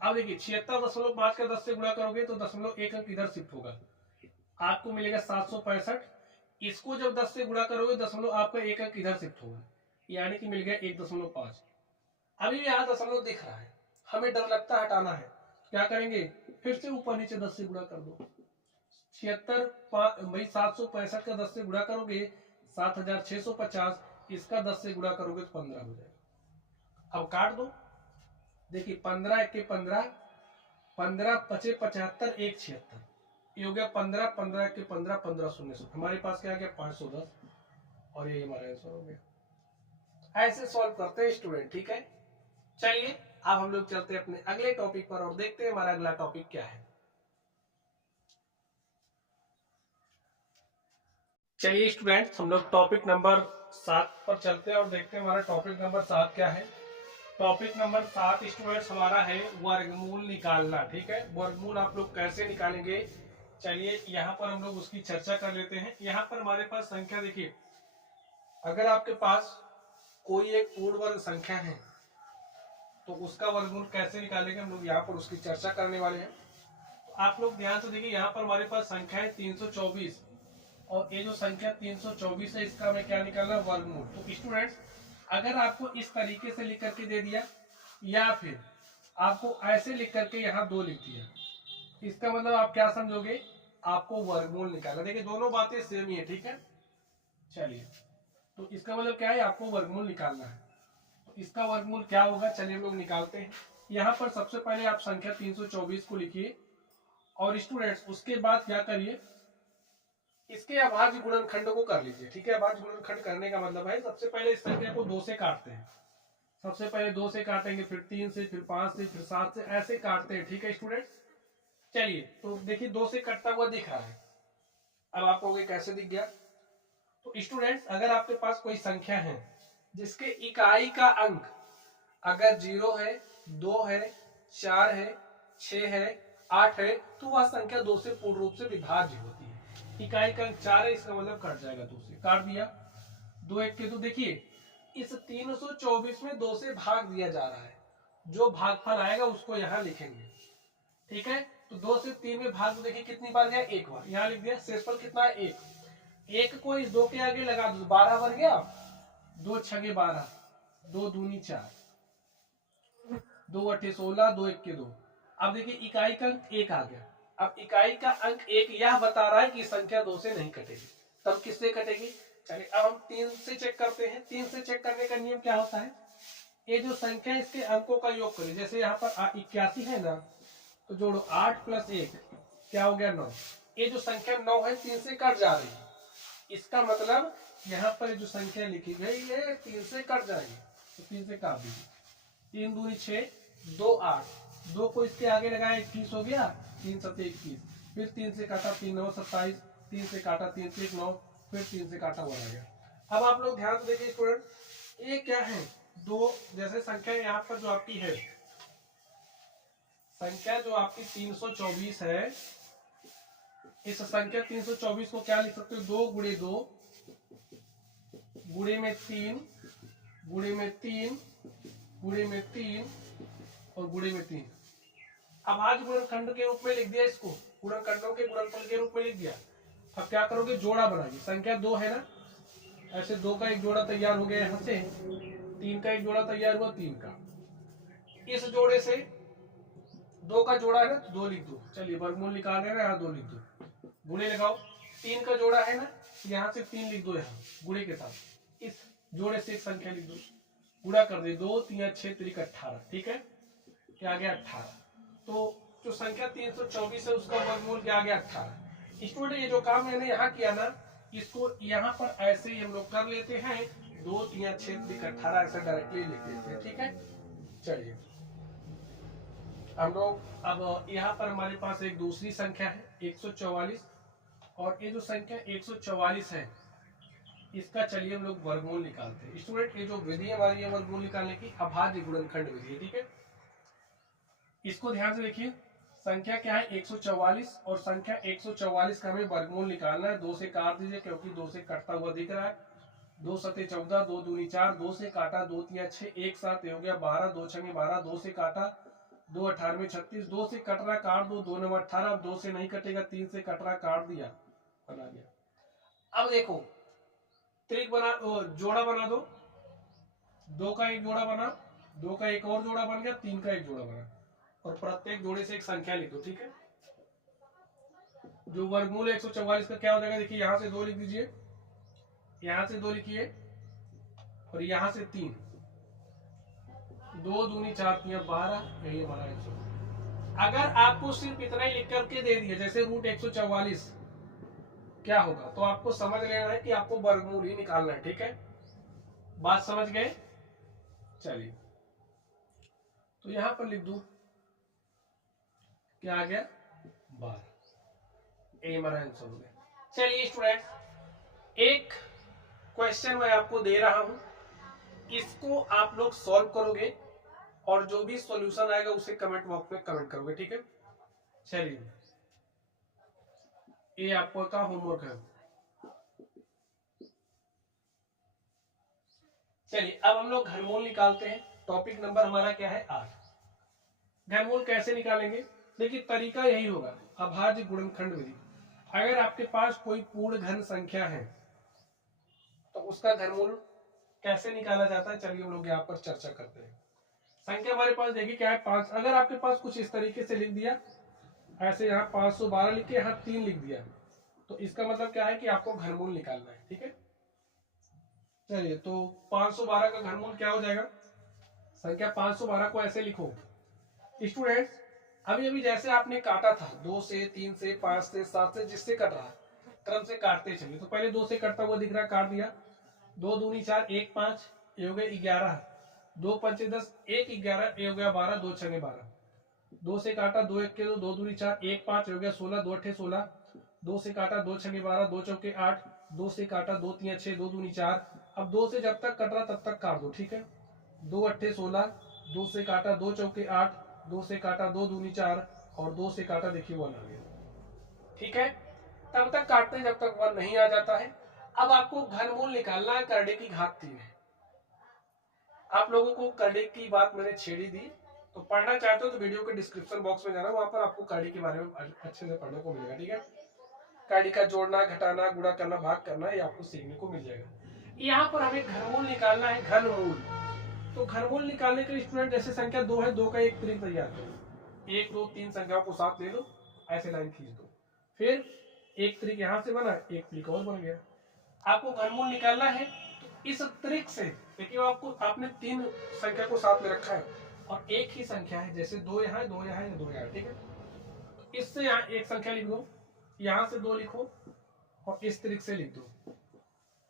अब देखिए 76.5 का 10 से गुणा करोगे तो दशमलव 1 अंक इधर शिफ्ट होगा, आपको मिलेगा 765। इसको जब 10 से गुणा करोगे दशमलव आपका 1 अंक इधर शिफ्ट होगा, यानी कि मिल गया 1.5। अभी यहाँ दशमलव दिख रहा है, हमें डर लगता है हटाना है, क्या करेंगे, फिर से ऊपर नीचे 10 से गुणा कर दो। 765 का 10 से गुणा करोगे 7650, इसका 10 से गुणा करोगे तो 15 हो जाएगा। अब काट दो, देखिए 15 एक के 15, 15 पचे 75, 1 76, ये हो गया 15, 15 के 15, 15 शून्य शून्य, हमारे पास क्या आ गया 510, और ये हमारा आंसर हो गया। ऐसे सॉल्व करते हैं स्टूडेंट, ठीक है। चलिए अब हम लोग चलते हैं अपने अगले टॉपिक पर और देखते हैं हमारा अगला टॉपिक क्या है। चलिए स्टूडेंट, हम लोग टॉपिक नंबर 7 पर चलते हैं और देखते हैं हमारा टॉपिक नंबर 7 क्या है। टॉपिक नंबर 7 स्टूडेंट्स हमारा है वर्गमूल निकालना, ठीक है। वर्गमूल आप लोग कैसे निकालेंगे, चलिए यहाँ पर हम लोग उसकी चर्चा कर लेते हैं। यहाँ पर हमारे पास संख्या देखिए, अगर आपके पास कोई एक पूर्ण वर्ग संख्या है तो उसका वर्गमूल कैसे निकालेंगे, हम लोग यहाँ पर उसकी चर्चा करने वाले हैं। तो आप लोग ध्यान से देखिए, यहाँ पर हमारे पास संख्या है 324, और ये जो संख्या 324 है इसका हमें क्या निकालना है, वर्गमूल। तो स्टूडेंट्स, अगर आपको इस तरीके से लिख करके दे दिया या फिर आपको ऐसे लिख करके यहाँ 2 लिख दिया, इसका मतलब आप क्या समझोगे, आपको वर्गमूल निकालना। देखिए दोनों बातें सेम ही है, ठीक है। चलिए, तो इसका मतलब क्या है, आपको वर्गमूल निकालना है। तो इसका वर्गमूल क्या होगा, चलिए हम लोग निकालते हैं। यहाँ पर सबसे पहले आप संख्या 324 को लिखिए, और स्टूडेंट्स उसके बाद क्या करिए, इसके अभाज्य गुणनखंड को कर लीजिए, ठीक है। अभाज्य गुणनखंड करने का मतलब है, सबसे पहले इस संख्या को 2 से काटते हैं, सबसे पहले 2 से काटेंगे, फिर 3 से, फिर 5 से, फिर 7 से, ऐसे काटते हैं, ठीक है स्टूडेंट्स। चलिए, तो देखिए 2 से कटता हुआ दिख रहा है। अब आप कहोगे कैसे दिख गया, तो स्टूडेंट्स अगर आपके पास कोई संख्या है जिसके इकाई का अंक अगर 0 है, 2 है, 4 है, 6 है, 8 है, तो वह संख्या 2 से पूर्ण रूप से विभाज्य होती है। इकाई का अंक 4 है, इसका मतलब कट जाएगा, 2 से काट दिया। 2 एक के 2, देखिए इस 324 में 2 से भाग दिया जा रहा है, जो भागफल आएगा उसको यहाँ लिखेंगे, ठीक है। तो 2 से 3 में भाग, तो देखिए कितनी बार गया, 1 बार, यहाँ लिख दिया। शेषफल कितना है, 1। 1 को इस 2 के आगे लगा दो, 12 बन गया। 2 छगे 12, 2 दूनी 4, 2 अठे 16, 2 एक के 2। अब देखिए इकाई का अंक 1 आ गया। अब इकाई का अंक 1 यह बता रहा है कि संख्या 2 से नहीं कटेगी, तब किससे कटेगी, चलिए अब हम 3 से चेक करते हैं। 3 से चेक करने का नियम क्या होता है, ये जो संख्या इसके अंकों का योग करिए। जैसे यहाँ पर 81 है ना, तो जोड़ो 8 + 1 क्या हो गया, 9। ये जो संख्या 9 है 3 से कट जा रही है, इसका मतलब यहाँ पर जो संख्या लिखी गई है 3 से कट जाएगी, तो 3 से काट दीजिए। 3 दूनी 6, 2 8, 2 को इसके आगे लगाया 21 हो गया, 3 7 21, फिर 3 से काटा 3 9 27, 3 से काटा 3 से 9, फिर 3 से काटा 1 आ गया। अब आप लोग ध्यान से देखिए स्टूडेंट, ये क्या है, 2 जैसे संख्या यहाँ पर जो आपकी है, संख्या जो आपकी 324 है, इस संख्या 324 को क्या लिख सकते हो, 2 गुणे 2 गुणे में 3 गुणे में 3 गुणे में 3 और गुणे में 3। अब आज गुणनखंड के रूप में लिख दिया, इसको गुणनखंडों के गुणनफल के रूप में लिख दिया। अब क्या करोगे, जोड़ा बनाइए। संख्या 2 है ना, ऐसे 2 का एक जोड़ा तैयार हो गया, यहाँ से 3 का एक जोड़ा तैयार हुआ, 3 का। इस जोड़े से 2 का जोड़ा है ना, तो 2 लिख दो। चलिए वर्गमूल निकाल रहे हैं, यहाँ 2 लिख दो, गुणे लगाओ। 3 का जोड़ा है ना, यहाँ से 3 लिख दो, यहाँ गुणे के साथ इस जोड़े से एक संख्या लिख दो, गुणा कर दे, 2 3 6 3 18, ठीक है, क्या आ गया 18। तो जो संख्या 324 है उसका वर्गमूल क्या आ गया 18। स्टूडेंट ये जो काम मैंने यहाँ किया ना, इसको यहाँ पर ऐसे ही हम लोग कर लेते हैं, 2 3 6 3 18 ऐसे डायरेक्टली लिख देते हैं, ठीक है। चलिए हम लोग अब यहाँ पर हमारे पास एक दूसरी संख्या है 144, और ये जो संख्या 144 है इसका चलिए हम लोग वर्गमूल निकालते हैं। स्टूडेंट ये जो विधि हमारी है वर्गमूल निकालने की, अभाज्य गुणनखंड विधि है, ठीक है। इसको ध्यान से देखिए, संख्या क्या है 144, और संख्या 144 का हमें वर्गमूल निकालना है। 2 से काट दीजिए क्योंकि 2 से कटता हुआ दिख रहा है। 2 7 14, 2 दूनी 4, 2 से काटा, 2 3 6, 1 7 हो गया 12, 2 6 12, 2 से काटा, 2 18 36, 2 से कट रहा काट दो, 2 9 18, 2 से नहीं कटेगा, 3 से कट रहा काट दिया, बना दिया। अब देखो त्रिक बना, जोड़ा बना दो, 2 का एक जोड़ा बना, 2 का एक और जोड़ा बन गया, 3 का एक जोड़ा बना, और प्रत्येक जोड़े से एक संख्या लिख दो, ठीक है। जो वर्गमूल 144 का क्या हो जाएगा, देखिए यहाँ से 2 लिख दीजिए, यहां से 2 लिखिए और यहां से 3, 2 दूनी 4 3 12, यही हमारा आंसर। अगर आपको सिर्फ इतना ही लिख करके दे दिया जैसे रूट 144 क्या होगा, तो आपको समझ लेना है कि आपको वर्गमूल ही निकालना है। ठीक है, बात समझ गए? चलिए तो यहां पर लिख दूं, क्या आ गया 12, ये हमारा आंसर हो गया। चलिए स्टूडेंट, एक क्वेश्चन मैं आपको दे रहा हूं, इसको आप लोग सॉल्व करोगे और जो भी सॉल्यूशन आएगा उसे कमेंट बॉक्स में कमेंट करोगे। ठीक है, चलिए ये आपका होमवर्क है। चलिए अब हम लोग घनमूल निकालते हैं। टॉपिक नंबर हमारा क्या है 8। घनमूल कैसे निकालेंगे? देखिए तरीका यही होगा, अभाज्य गुणनखंड विधि। अगर आपके पास कोई पूर्ण घन संख्या है तो उसका घनमूल कैसे निकाला जाता है, चलिए हम लोग यहाँ पर चर्चा करते हैं। संख्या हमारे पास देखिए क्या है 5। अगर आपके पास कुछ इस तरीके से लिख दिया, ऐसे यहाँ 512 लिख के यहाँ 3 लिख दिया, तो इसका मतलब क्या है कि आपको घनमूल निकालना है। ठीक है, चलिए तो 512 का घनमूल क्या हो जाएगा? संख्या 512 को ऐसे लिखो स्टूडेंट्स, अभी अभी जैसे आपने काटा था 2 से 3 से 5 से 7 से, जिससे कट रहा क्रम से काटते चलिए। तो पहले 2 से कटता हुआ दिख रहा, काट दिया। 2 दूनी 4, 1 5, ये हो गया 11, 2 पंचे 10, 1 11, ये हो गया 12, 2 छंगे 12। 2 से काटा, 2 1 के 2, 2 दूनी 4, 1 5, हो गया 16, 2 अट्ठे 16। 2 से काटा, 2 छंगे 12, 2 चौके 8, 2 से काटा, 2 3 6, 2 दूनी 4। अब 2 से जब तक कट रहा तब तक काट दो। ठीक है, 2 अट्ठे 16, 2 से काटा, 2 चौके 8, 2 से काटा, 2 दूनी 4 और 2 से काटा, देखिए 1 आ गया। ठीक है, तब तक काटते हैं जब तक 1 नहीं आ जाता है। अब आपको घनमूल निकालना है, करड़े की घात 3 है। आप लोगों को करड़े की बात मैंने छेड़ी दी, तो पढ़ना चाहते हो तो वीडियो के डिस्क्रिप्शन बॉक्स में जाना, वहां पर आपको करड़े के बारे में अच्छे से पढ़ने को मिलेगा। ठीक है, करड़ी का जोड़ना, घटाना, गुणा करना, भाग करना, ये आपको सीखने को मिल जाएगा। यहाँ पर हमें घनमूल निकालना है, घनमूल। तो घनमूल निकालने के लिए स्टूडेंट जैसे संख्या 2 है, 2 का एक त्रिक तैयार करो। 1 2 3 संख्याओं को साथ ले लो, ऐसे लाइन खींच दो, फिर एक त्रिक यहां से बना, एक त्रिक और बन गया। आपको घनमूल निकालना है तो इस त्रिक से देखिए, आपको आपने 3 संख्या को साथ में रखा है और एक ही संख्या है, जैसे 2 यहाँ है, 2 यहाँ है, 2 यहाँ है। ठीक है, तो इससे यहाँ एक संख्या लिख दो, यहां से 2 लिखो और इस त्रिक से लिख दो,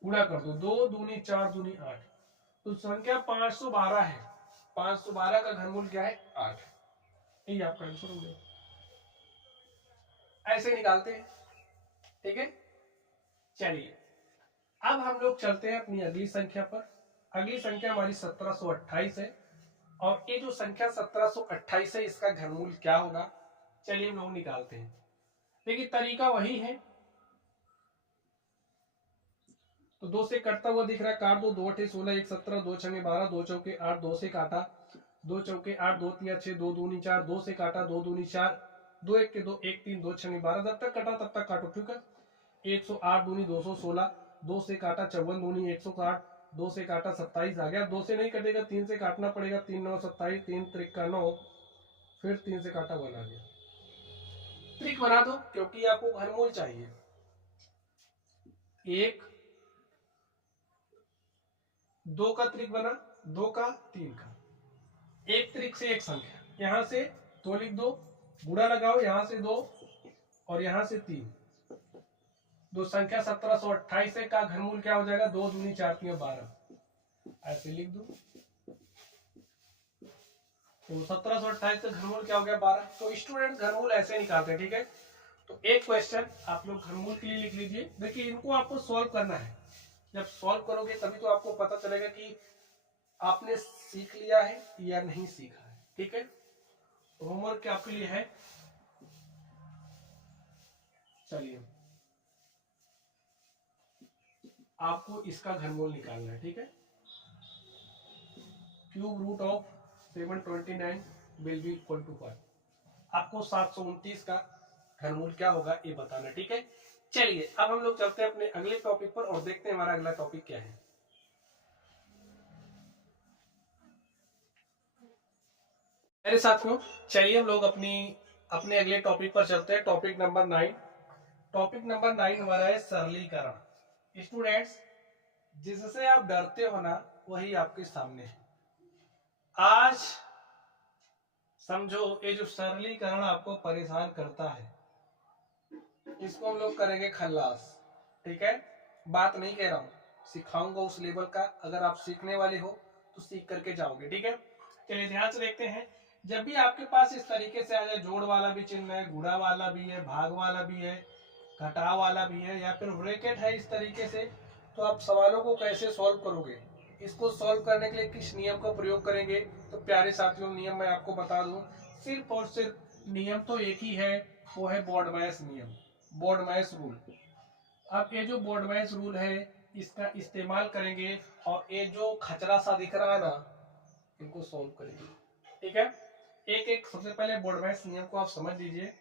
गुणा कर दो, 2 दूनी 4 दूनी 8, तो संख्या 512 है। 512 का घनमूल क्या है 8, यही आपका आंसर हो गया। ऐसे निकालते हैं। ठीक है, चलिए अब हम लोग चलते हैं अपनी अगली संख्या पर। अगली संख्या हमारी 1728 है और ये जो संख्या 1728 है इसका घनमूल क्या होगा, चलिए हम लोग निकालते हैं। देखिए तरीका वही है, तो 2 से कटता हुआ दिख रहा है, काट दो, 2 अठे 16, 1 17, 2 छंगे 12, 2 चौके 8, 2 से काटा, 2 चौके 8, 2 3 6, 2 दूनी 4, 2 से काटा, 2 दूनी 4, 2 1 के 2, 1 3, 2 छंगे 12, जब तक कटा तब तक काटो। ठीक है, 108 दूनी 216, 2 से काटा 54 दूनी 108, 2 से काटा 27 आ गया। 2 से नहीं कटेगा, 3 से काटना पड़ेगा, 3 9 27, 3 त्रिक का 9, फिर 3 से काटा 1 आ गया। त्रिक बना दो क्योंकि आपको घनमूल चाहिए। 1 2 का त्रिक बना, 2 का 3 का, एक त्रिक से एक संख्या, यहां से 2 लिख दो, गुणा लगाओ, यहां से 2 और यहां से 3, दो संख्या 1728 है का घनमूल क्या हो जाएगा, 2 दूनी 4 3 12, ऐसे लिख दो। तो 1728 का घनमूल क्या हो गया 12। तो स्टूडेंट घनमूल ऐसे निकालते हैं। ठीक है, तो एक क्वेश्चन आप लोग घनमूल के लिए लिख लीजिए। देखिए इनको आपको सॉल्व करना है, जब सॉल्व करोगे तभी तो आपको पता चलेगा कि आपने सीख लिया है या नहीं सीखा है। ठीक है, तो होमवर्क क्या आपके लिए है, चलिए आपको इसका घनमूल निकालना है। ठीक है, cube root of 729 will be equal to 1। आपको 729 का घनमूल क्या होगा ये बताना। ठीक है, चलिए अब हम लोग चलते हैं अपने अगले टॉपिक पर और देखते हैं हमारा अगला टॉपिक क्या है। मेरे साथियों चलिए हम लोग अपने अगले टॉपिक पर चलते हैं। टॉपिक नंबर 9 हमारा है सरलीकरण। स्टूडेंट्स जिससे आप डरते हो ना वही आपके सामने है। आज समझो ये जो सरलीकरण आपको परेशान करता है इसको हम लोग करेंगे खल्लास। ठीक है, बात नहीं कह रहा हूं, सिखाऊंगा उस लेवल का। अगर आप सीखने वाले हो तो सीख करके जाओगे। ठीक है, चलिए ध्यान से देखते हैं। जब भी आपके पास इस तरीके से आ जाए, जोड़ वाला भी चिन्ह है, गुणा वाला भी है, भाग वाला भी है, घटाव वाला भी है, या फिर ब्रैकेट है इस तरीके से, तो आप सवालों को कैसे सॉल्व करोगे? इसको सॉल्व करने के लिए किस नियम का प्रयोग करेंगे? तो प्यारे साथियों, नियम मैं आपको बता दूं, सिर्फ और सिर्फ नियम तो एक ही है, वो है बोर्डमैस नियम, बोर्डमैस रूल। अब ये जो बोर्डमैस रूल है इसका इस्तेमाल करेंगे और ये जो खचरा सा दिख रहा है ना, इनको सॉल्व करेंगे। ठीक है, एक एक सबसे पहले बोर्डमैस नियम को आप समझ लीजिए।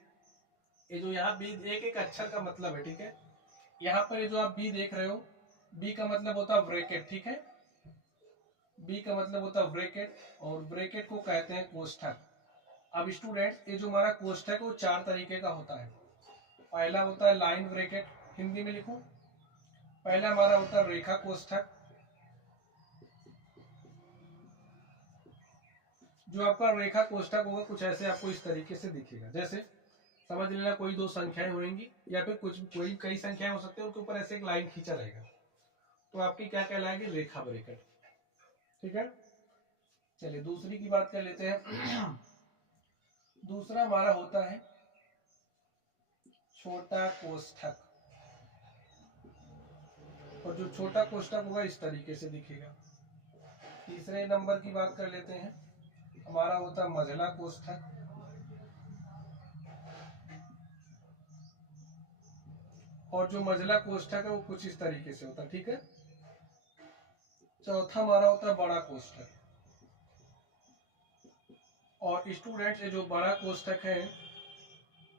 ये जो यहाँ बी, एक एक अक्षर का मतलब है। ठीक है, यहाँ पर ये जो आप बी देख रहे हो, बी का मतलब होता है ब्रैकेट। ठीक है, बी का मतलब होता है ब्रैकेट, और ब्रैकेट को कहते हैं कोष्ठक। अब स्टूडेंट, ये जो हमारा कोष्ठक है वो चार तरीके का होता है। पहला होता है लाइन ब्रैकेट, हिंदी में लिखूं, पहला हमारा होता है रेखा कोष्ठक। जो आपका रेखा कोष्ठक होगा कुछ ऐसे आपको इस तरीके से दिखेगा, जैसे समझ लेना कोई दो संख्याएं होंगी या फिर कुछ कोई कई संख्याएं हो सकती है, उनके ऊपर ऐसे एक लाइन खींचा रहेगा, तो आपकी क्या कहलाएगी? रेखा ब्रैकेट। ठीक है, चलिए दूसरी की बात कर लेते हैं। दूसरा हमारा होता है छोटा कोष्ठक, और जो छोटा कोष्ठक होगा इस तरीके से दिखेगा। तीसरे नंबर की बात कर लेते हैं, हमारा होता है मझला कोष्ठक, और जो मझला कोष्ठक है वो कुछ इस तरीके से होता है। ठीक है, चौथा हमारा होता है बड़ा कोष्ठक, और स्टूडेंट ये जो बड़ा कोष्ठक है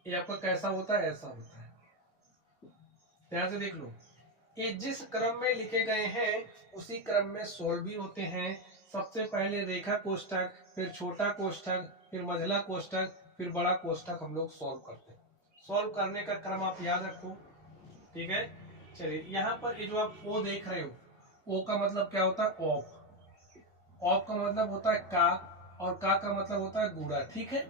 ये आपका कैसा होता है? ऐसा होता है। ध्यान से देख लो, ये जिस क्रम में लिखे गए हैं उसी क्रम में सोल्व भी होते हैं। सबसे पहले रेखा कोष्ठक, फिर छोटा कोष्ठक, फिर मझला कोष्ठक, फिर बड़ा कोष्ठक हम लोग सॉल्व करते हैं। सॉल्व करने का क्रम आप याद रखो। ठीक है, चलिए यहाँ पर ये जो आप ओ देख रहे हो, ओ का मतलब क्या होता है? ऑफ। ऑफ का मतलब होता है का, और का मतलब होता है गुणा। ठीक है,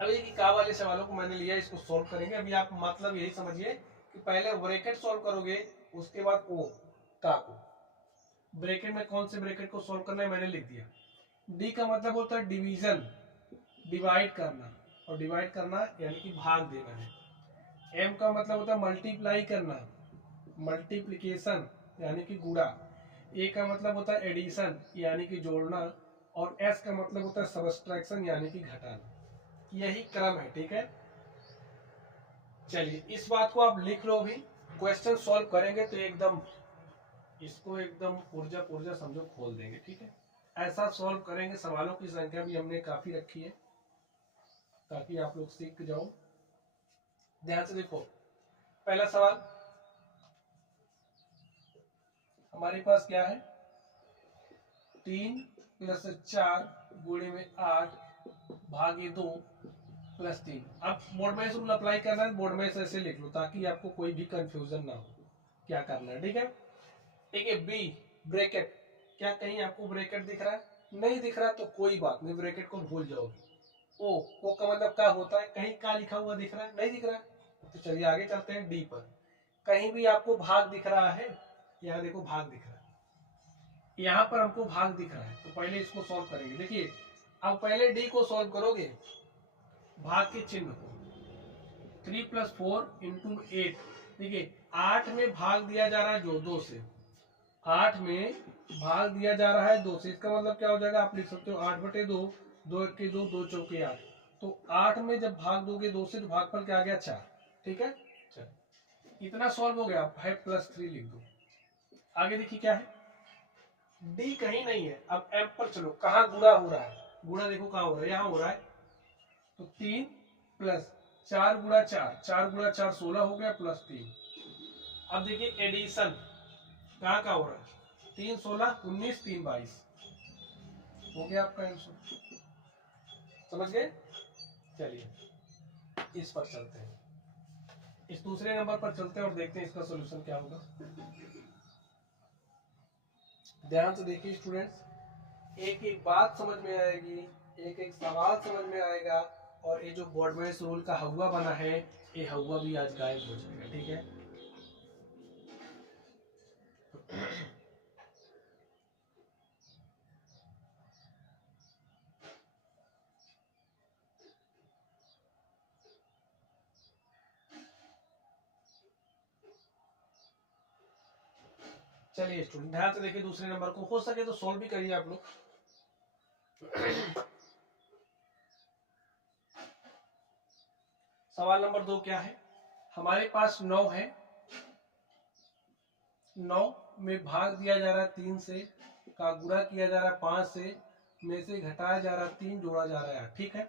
अभी देखिए का वाले सवालों को मैंने लिया, इसको सॉल्व करेंगे। अभी आप मतलब यही समझिए कि पहले ब्रैकेट सॉल्व करोगे, उसके बाद ओ का को। ब्रैकेट में कौन से ब्रैकेट को सॉल्व करना है मैंने लिख दिया। डी का मतलब होता है डिवीजन, डिवाइड करना, और डिवाइड करना यानी कि भाग देना है। एम का मतलब होता है मल्टीप्लाई करना, मल्टीप्लिकेशन यानी कि गुणा। ए का मतलब होता है एडिशन यानी कि जोड़ना, और एस का मतलब होता है सबट्रैक्शन यानी कि घटाना। यही क्रम है। ठीक है, चलिए इस बात को आप लिख लो। भी क्वेश्चन सॉल्व करेंगे तो एकदम इसको एकदम ऊर्जा पूर्जा समझो खोल देंगे। ठीक है, ऐसा सॉल्व करेंगे। सवालों की संख्या भी हमने काफी रखी है ताकि आप लोग सीख जाओ। ध्यान से देखो, पहला सवाल हमारे पास क्या है? 3 + 4 गुणे में 8 भागे 2 + 3। अब बोर्डमैस रूल अप्लाई करना है, बोर्डमैस ऐसे लिख लो ताकि आपको कोई भी कंफ्यूजन ना हो क्या करना है। ठीक है, ठीक है। बी ब्रैकेट, क्या कहीं आपको ब्रैकेट दिख रहा है? नहीं दिख रहा तो कोई बात नहीं, ब्रैकेट को भूल जाओगे। ओ का मतलब क्या होता है? कहीं का लिखा हुआ दिख रहा है? नहीं दिख रहा है, तो चलिए आगे चलते हैं डी पर। कहीं भी आपको भाग दिख रहा है? यहाँ देखो भाग दिख रहा है, यहाँ पर हमको भाग दिख रहा है, तो पहले इसको सॉल्व करेंगे। देखिए अब पहले डी को सॉल्व करोगे, भाग के चिन्ह को। 3 + 4 × 8, देखिए 8 में भाग दिया जा रहा है जो 2 से, 8 में भाग दिया जा रहा है 2 से, इसका मतलब क्या हो जाएगा? आप लिख सकते हो 8/2, 2 × 2 2 × 4 8। तो 8 में जब भाग दोगे 2 से तो भागफल क्या आ गया? 4। ठीक है, चलो इतना सॉल्व हो गया। 5 + 3 लिख दो। आगे देखिए क्या है? डी कहीं नहीं है। अब एम पर चलो, कहाँ गुणा हो रहा है? गुणा देखो कहाँ हो रहा है, यहाँ हो रहा है। तो 3 + 4 × 4, 4 × 4 16 हो गया, +3। अब देखिए एडिशन कहाँ का हो रहा है? 3 16 19, 3 22 हो गया आपका आंसर। समझ गए? चलिए इस पर चलते हैं, इस दूसरे नंबर पर चलते हैं और देखते हैं इसका सोल्यूशन क्या होगा। ध्यान से देखिए स्टूडेंट्स, एक एक बात समझ में आएगी, एक एक सवाल समझ में आएगा, और ये जो बॉडमेस रूल का हवा बना है, ये हवा भी आज गायब हो जाएगा। ठीक है, चलिए स्टूडेंट ध्यान से देखिए, दूसरे नंबर को हो सके तो सॉल्व भी करिए आप लोग। सवाल नंबर 2 क्या है, हमारे पास 9 है, 9 में भाग दिया जा रहा है 3 से, का गुणा किया जा रहा है 5 से, में से घटाया जा रहा है 3, जोड़ा जा रहा है 8। ठीक है,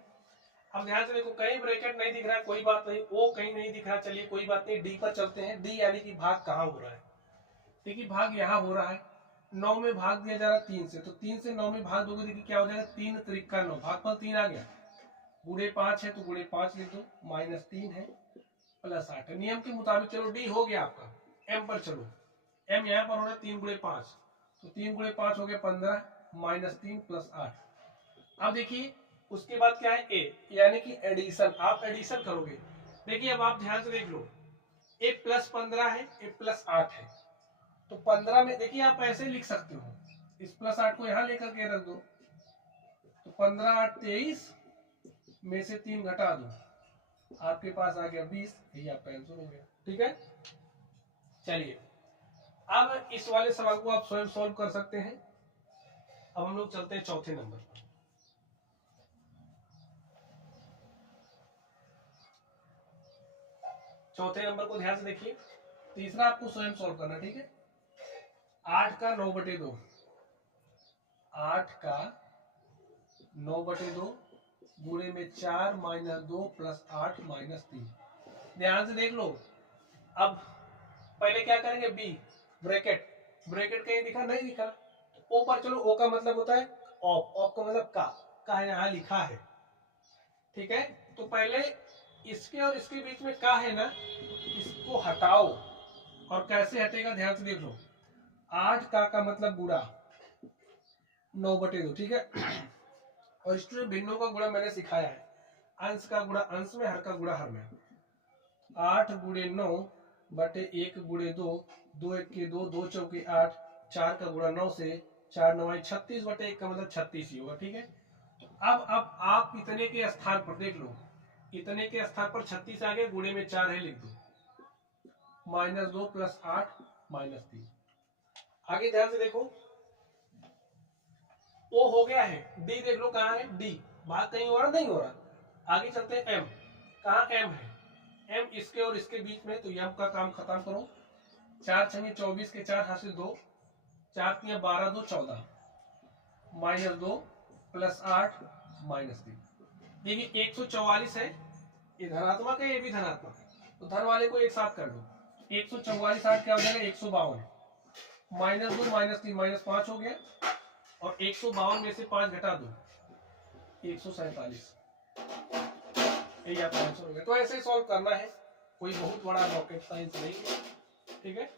अब ध्यान से देखो, कहीं ब्रैकेट नहीं दिख रहा है, कोई बात नहीं, ओ कहीं नहीं दिख रहा, चलिए कोई बात नहीं, डी पर चलते हैं। डी यानी कि भाग कहाँ हो रहा है, देखिए भाग यहाँ हो रहा है, 9 में भाग दिया जा रहा है 3 से, तो 3 से 9 में भाग दोगे, देखिए क्या हो जाएगा, 3 त्रिका 9, भागफल 3 आ गया, गुणे 5 है तो गुणे 5 लिख दो, -3 है प्लस 8 है, नियम के मुताबिक। चलो डी हो गया आपका, एम पर चलो, एम यहाँ पर हो रहा है 3 गुणे 5, तो 3 गुणे 5 हो गया 15, -3 प्लस 8। अब देखिए उसके बाद क्या है, ए यानी कि एडिशन, आप एडिशन करोगे। देखिए अब आप ध्यान से देख लो, ए प्लस 15 है, ए प्लस 8 है, तो 15 में देखिए आप ऐसे लिख सकते हो, इस प्लस 8 को यहां लेकर के रख दो, तो 15 8 23 में से 3 घटा दो, आपके पास आ गया 20, यही आपका आंसर हो गया। ठीक है, चलिए अब इस वाले सवाल को आप स्वयं सॉल्व कर सकते हैं। अब हम लोग चलते हैं चौथे नंबर पर। चौथे नंबर को ध्यान से देखिए, तीसरा आपको स्वयं सॉल्व करना। ठीक है, 8 का 9/2, 8 का 9/2 गुणे में 4 -2 प्लस 8 -3। ध्यान से देख लो, अब पहले क्या करेंगे, बी ब्रैकेट, ब्रैकेट कहीं दिखा नहीं दिखा, ओ पर चलो, ओ का मतलब होता है ऑफ, ऑफ का मतलब का यहाँ लिखा है। ठीक है, तो पहले इसके और इसके बीच में का है ना, इसको हटाओ, और कैसे हटेगा ध्यान से देख लो, 8 का मतलब गुणा 9/2। ठीक है, और स्टूडेंट भिन्नों का गुणा मैंने सिखाया है, अंश का गुणा अंश में, हर का गुणा हर में। 8 गुणे 9 बटे 1 गुणे 2, 2 1 के 2, 2 चौके 8, 4 का गुणा 9 से, 4 9 36 बटे 1 का मतलब 36 ही होगा। ठीक है, अब आप इतने के स्थान पर देख लो, इतने के स्थान पर 36 आ गए, गुणे में 4 है लिख दो, -2 प्लस 8 -3। आगे ध्यान से देखो, ओ हो गया है, डी देख लो कहाँ है, डी भाग कहीं हो रहा नहीं हो रहा। आगे चलते हैं एम, कहाँ एम है, एम इसके और इसके बीच में, तो एम का काम खत्म करो, 4 छंगे 24 के 4 हासिल 2, 4 3 12 2 14, -2 प्लस 8 -3। देखिए 144 है, ये धनात्मक है, ये भी धनात्मक है, तो धन वाले को एक साथ कर दो, 144 8 क्या हो जाएगा, 152, -2 -3 -5 हो गया, और 152 में से 5 घटा दो, 147। यही आपका आंसर हो गया। तो ऐसे सॉल्व करना है, कोई बहुत बड़ा रॉकेट साइंस नहीं है। ठीक है,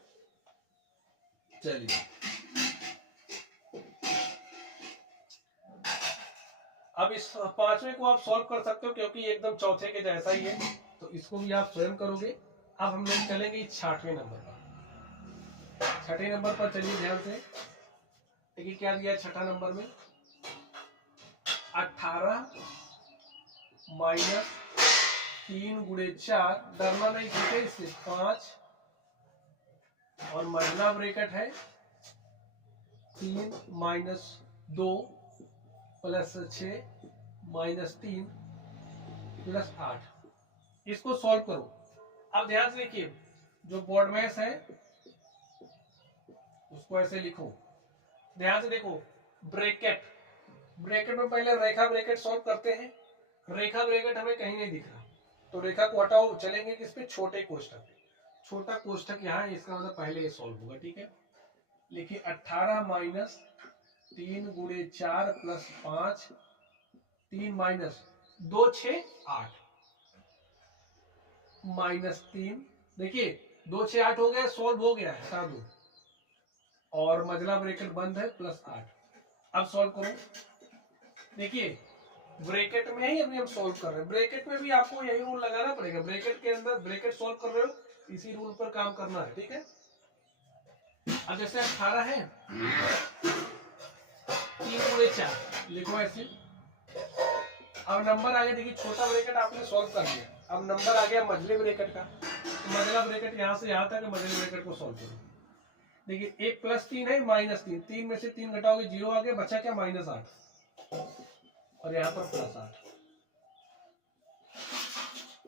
चलिए अब इस पांचवें को आप सॉल्व कर सकते हो, क्योंकि एकदम चौथे के जैसा ही है, तो इसको भी आप स्वयं करोगे। अब हम लोग चलेंगे 6वें नंबर पर। 6ठे नंबर पर चलिए ध्यान से देखिए, क्या दिया है 6ठा नंबर में, 18 - 3 गुणे 4, डरना नहीं, ठीक है, इससे 5, और महीना ब्रैकेट है 3 - 2 प्लस 6 -3 प्लस 8। इसको सॉल्व करो। अब ध्यान से देखिए, जो बोर्ड मैथ है उसको ऐसे लिखो, ध्यान से देखो, ब्रैकेट, ब्रैकेट में पहले रेखा ब्रैकेट सॉल्व करते हैं, रेखा ब्रैकेट हमें कहीं नहीं दिख रहा, तो रेखा को हटाओ, चलेंगे किस पे, छोटे कोष्ठक, छोटा कोष्ठक यहाँ है, इसका मतलब पहले ये सॉल्व होगा। ठीक है, लिखिए 18 - 3 गुणे 4 प्लस 5, 3 - 2 6 8 -3, देखिए 2 6 8 हो गया, सॉल्व हो गया है, हटा दो, और मझला ब्रैकेट बंद है +8। अब सॉल्व करो। देखिए ब्रैकेट में ही अभी हम सॉल्व कर रहे हैं, ब्रैकेट में भी आपको यही रूल लगाना पड़ेगा। ब्रैकेट के अंदर ब्रैकेट सॉल्व कर रहे हो, इसी रूल पर काम करना है, ठीक है। अब जैसे 18 है, 3 × 4 लिखो ऐसे। अब नंबर आ गया, देखिए छोटा ब्रैकेट आपने सॉल्व कर लिया, अब नंबर आ गया मझले ब्रैकेट का। तो मझला ब्रैकेट यहाँ से यहाँ तक मझले ब्रैकेट को सॉल्व करो। देखिए एक +3 है -3, 3 में से 3 घटाओगे 0 आ गया, बचा क्या -8 और यहाँ पर +8।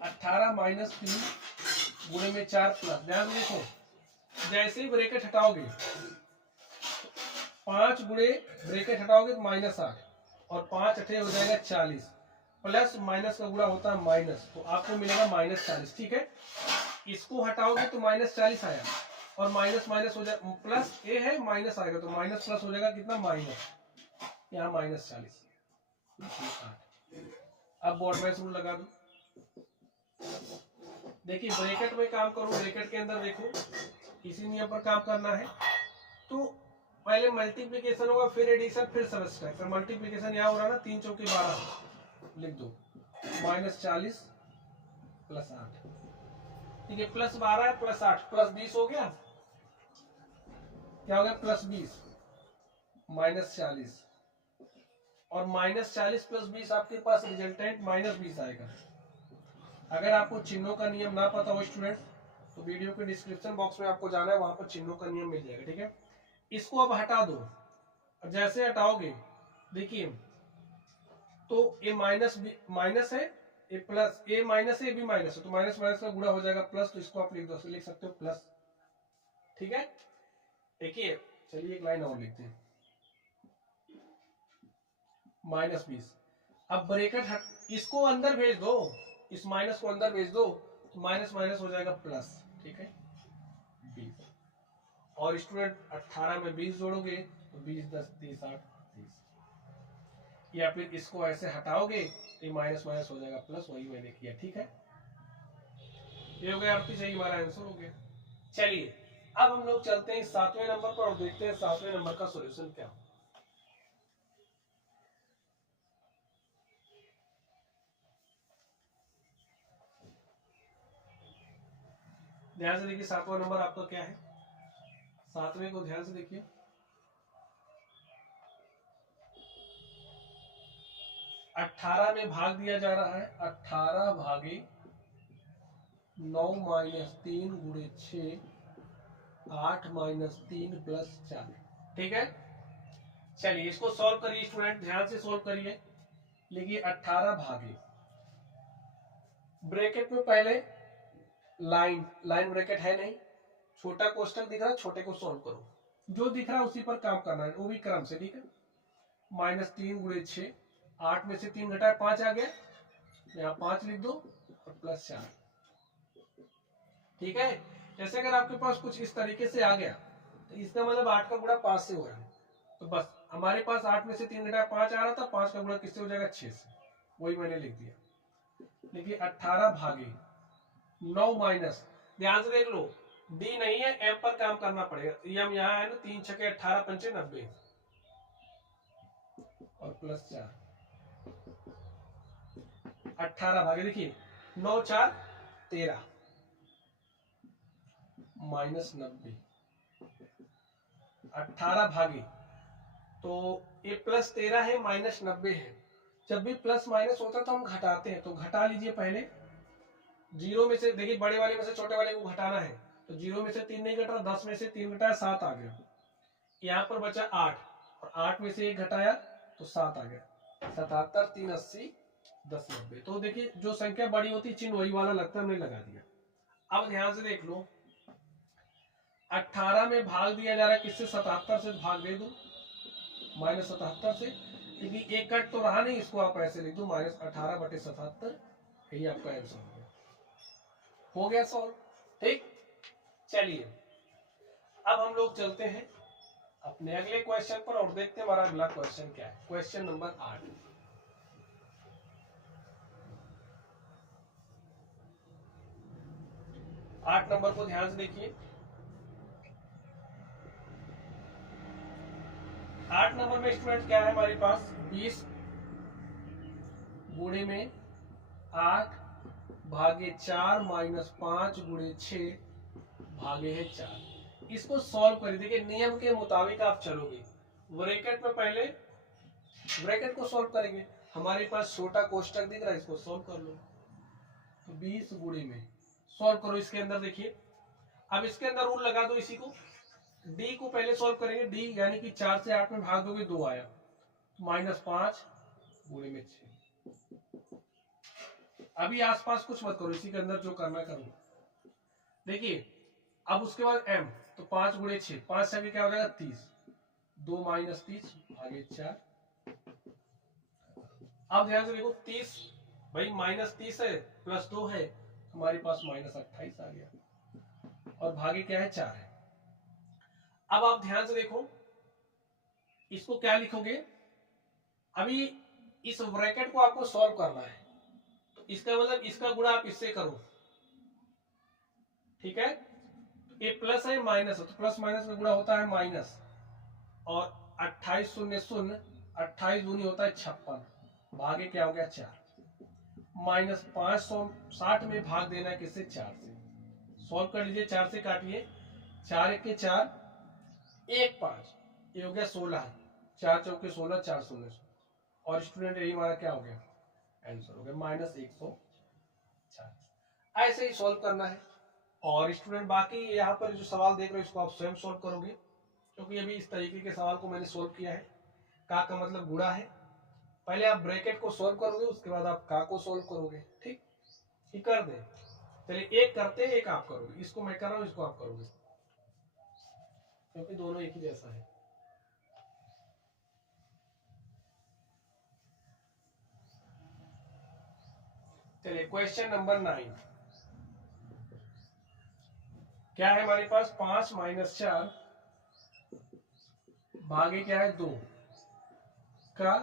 18 - 3 गुणे में 4 प्लस, ध्यान देखो जैसे ही ब्रैकेट हटाओगे 5 गुणे ब्रैकेट हटाओगे तो -8 और 5 अठे हो जाएगा 40, प्लस माइनस का गुणा होता है माइनस, तो आपको मिलेगा -40, ठीक है। इसको हटाओगे तो -40 आया और माइनस माइनस हो जाए, प्लस ए है माइनस आएगा तो माइनस प्लस हो जाएगा कितना माइनस, यहाँ -40। अब बोर्ड में रूल लगा दो। देखिए ब्रैकेट में काम करो, ब्रैकेट के अंदर देखो इसी नियम पर काम करना है। तो पहले मल्टीप्लिकेशन होगा, फिर एडिशन, फिर सब्ट्रैक्शन। मल्टीप्लिकेशन यहाँ हो रहा है ना, 3 चौके 12 लिख दो, -40 + 8, ठीक है। +12 है +8 +20 हो गया, क्या हो गया +20 -40 और -40 + 20 आपके पास रिजल्टेंट -20 आएगा। अगर आपको चिन्हों का नियम ना पता हो स्टूडेंट, तो वीडियो के डिस्क्रिप्शन बॉक्स में आपको जाना है, वहां पर चिन्हों का नियम मिल जाएगा, ठीक है। इसको अब हटा दो, और जैसे हटाओगे देखिए तो ए माइनस है, ए प्लस, ए माइनस है, बी माइनस है, तो माइनस माइनस का गुणा हो जाएगा प्लस, तो इसको आप लिख सकते हो प्लस, ठीक है। देखिए चलिए एक लाइन और लिखते हैं, -20। अब ब्रैकेट इसको अंदर भेज दो, इस माइनस को अंदर भेज दो, तो माइनस माइनस हो जाएगा प्लस, ठीक है 20। और स्टूडेंट 18 में 20 जोड़ोगे तो 20 10 30 8 30, या फिर इसको ऐसे हटाओगे तो ये माइनस माइनस हो जाएगा प्लस, वही मैंने किया, ठीक है। ये हो गया 38, यही हमारा आंसर हो गया। चलिए अब हम लोग चलते हैं 7वें नंबर पर और देखते हैं 7वें नंबर का सॉल्यूशन क्या। ध्यान से देखिए 7वां नंबर आपका क्या है, 7वें को ध्यान से देखिए। अठारह में भाग दिया जा रहा है, 18 भागे 9 - 3 × 6 8 - 3 + 4, ठीक है। चलिए इसको सॉल्व करिए स्टूडेंट, ध्यान से सॉल्व करिए। लिखिए 18 भागे, ब्रैकेट में पहले लाइन ब्रैकेट है नहीं, छोटा कोष्टक दिख रहा है, छोटे को सॉल्व करो, जो दिख रहा है उसी पर काम करना है, वो भी क्रम से, ठीक है। -3 × 6, 8 में से 3 घटाए 5 आ गया, यहाँ 5 लिख दो और +4, ठीक है। जैसे अगर आपके पास कुछ इस तरीके से आ गया तो इसका मतलब 8 का गुणा 5 से हो रहा है, तो बस हमारे पास 8 में से 3 घटाया 5 आ रहा था, 5 का गुणा किससे हो जाएगा 6 से, वही मैंने लिख दिया। देखिए 18 भागे 9 माइनस, ध्यान से देख लो डी नहीं है, एम पर काम करना पड़ेगा, एम यहाँ है ना, 3 × 6 = 18 × 5 = 90 और +4, 18 भागे, देखिए 9 × 4 = 13 -90, 18 भागे, तो ये +13 है -90 है। जब भी प्लस माइनस होता है तो हम घटाते हैं, तो घटा लीजिए पहले। 0 में से देखिए, बड़े वाले में से छोटे वाले को घटाना है, तो 0 में से 3 नहीं घटा, 10 में से 3 घटाया 7 आ गया, यहाँ पर बचा 8 और 8 में से 1 घटाया तो 7 आ गया, 77 3 80 10 90। तो देखिए जो संख्या बड़ी होती है चिन्ह वही वाला लगता है, हमने लगा दिया। अब ध्यान से देख लो, 18 में भाग दिया जा रहा है किससे, 77 से, भाग दे दो -77 से, क्योंकि एक कट तो रहा नहीं, इसको आप ऐसे लिख दो -18/77, यही आपका आंसर हो गया सॉल्व, ठीक। चलिए अब हम लोग चलते हैं अपने अगले क्वेश्चन पर और देखते हैं हमारा अगला क्वेश्चन क्या है। क्वेश्चन नंबर 8, नंबर को ध्यान से देखिए। 8 नंबर में स्टूडेंट क्या है हमारे पास 20 गुणे में 8 भागे 4 माइनस 5 गुणे 6 भागे है 4। इसको सॉल्व करिए। देखिए नियम के मुताबिक आप चलोगे, ब्रैकेट में पहले ब्रैकेट को सॉल्व करेंगे। हमारे पास छोटा कोष्टक दिख रहा है, इसको सॉल्व कर लो। तो 20 गुणे में सॉल्व करो, इसके अंदर देखिए अब इसके अंदर रूल लगा दो इसी को। डी को पहले सॉल्व करेंगे, डी यानी कि 4 से 8 में भाग दोगे 2 आया, माइनस 5 गुणे में 6। अभी आसपास कुछ मत करो, इसी के अंदर जो करना करो। देखिए अब उसके बाद m, तो 5 गुणे 6, 5 से क्या हो जाएगा 30, 2 माइनस 30 भागे 4। अब ध्यान से देखो 30 भाई माइनस 30 है प्लस 2 है, हमारे पास माइनस 28 आ गया और भागे क्या है 4 है। अब आप ध्यान से देखो इसको क्या लिखोगे, अभी इस ब्रैकेट को आपको सॉल्व करना है, तो इसका मतलब इसका गुणा आप इससे करो, ठीक है। ये प्लस है माइनस है, तो प्लस माइनस का गुणा होता है माइनस, और 28 शून्य शून्य, 28 दूनी होता है 56, भागे क्या हो गया 4, माइनस 560 में भाग देना है किससे 4 से। सॉल्व कर लीजिए, 4 से काटिए, 4 एक के 4, 1 5, ये हो गया 16, 4 चौके 16, 4 शून्य, और स्टूडेंट यही हमारा क्या हो गया आंसर हो गया माइनस 140। ऐसे ही सॉल्व करना है। और स्टूडेंट बाकी यहाँ पर जो सवाल देख रहे हो इसको आप स्वयं सॉल्व करोगे, क्योंकि अभी इस तरीके के सवाल को मैंने सॉल्व किया है। का मतलब गुणा है, पहले आप ब्रैकेट को सॉल्व करोगे उसके बाद आप का को सॉल्व करोगे, ठीक ही कर दे। चलिए एक करते हैं, एक आप करोगे, इसको मैं कर रहा हूँ इसको आप करोगे, क्योंकि दोनों एक ही जैसा है। चलिए क्वेश्चन नंबर 9 क्या है हमारे पास, 5 माइनस 4 भागे क्या है 2 का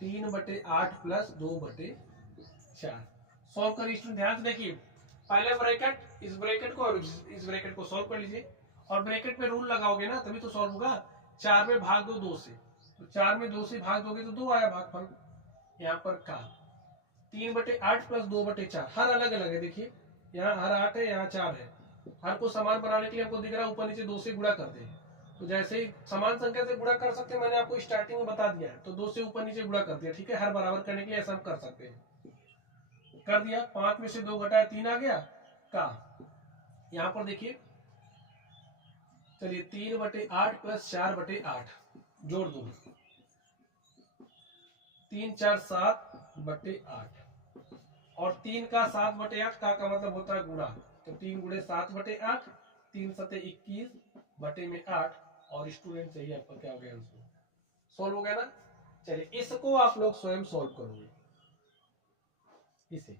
3/8 प्लस 2/4। सॉल्व करिए स्टूडेंट, ध्यान से देखिए पहले ब्रैकेट, इस ब्रैकेट को और इस ब्रैकेट को सॉल्व कर लीजिए, और ब्रैकेट पे रूल लगाओगे ना तभी तो सॉल्व होगा। 4 में भाग दो 2 से, तो 4 में 2 से भाग दोगे तो 2 आया भागफल। यहाँ पर का 3/8 प्लस 2/4, हर अलग अलग है। देखिए यहाँ हर 8 है, यहाँ 4 है, हर को समान बनाने के लिए हमको दिख रहा है ऊपर नीचे 2 से गुणा करते हैं, तो जैसे ही समान संख्या से गुणा कर सकते हैं, मैंने आपको स्टार्टिंग में बता दिया है, तो 2 से ऊपर नीचे गुणा कर दिया, ठीक है। हर बराबर करने के लिए ऐसा हम कर सकते हैं, कर दिया। 5 में से 2 घटाया 3 आ गया का, यहाँ पर देखिए चलिए 3/8 प्लस 4/8 जोड़ दो, 3 4 7/8, और 3 का 7/8 का मतलब होता है गुणा, तो 3 गुणे 7/8, 3 सते 21 बटे में 8, और स्टूडेंट चाहिए आपका क्या हो गया आंसर, सॉल्व हो गया ना। चलिए इसको आप लोग स्वयं सॉल्व करोगे, इसे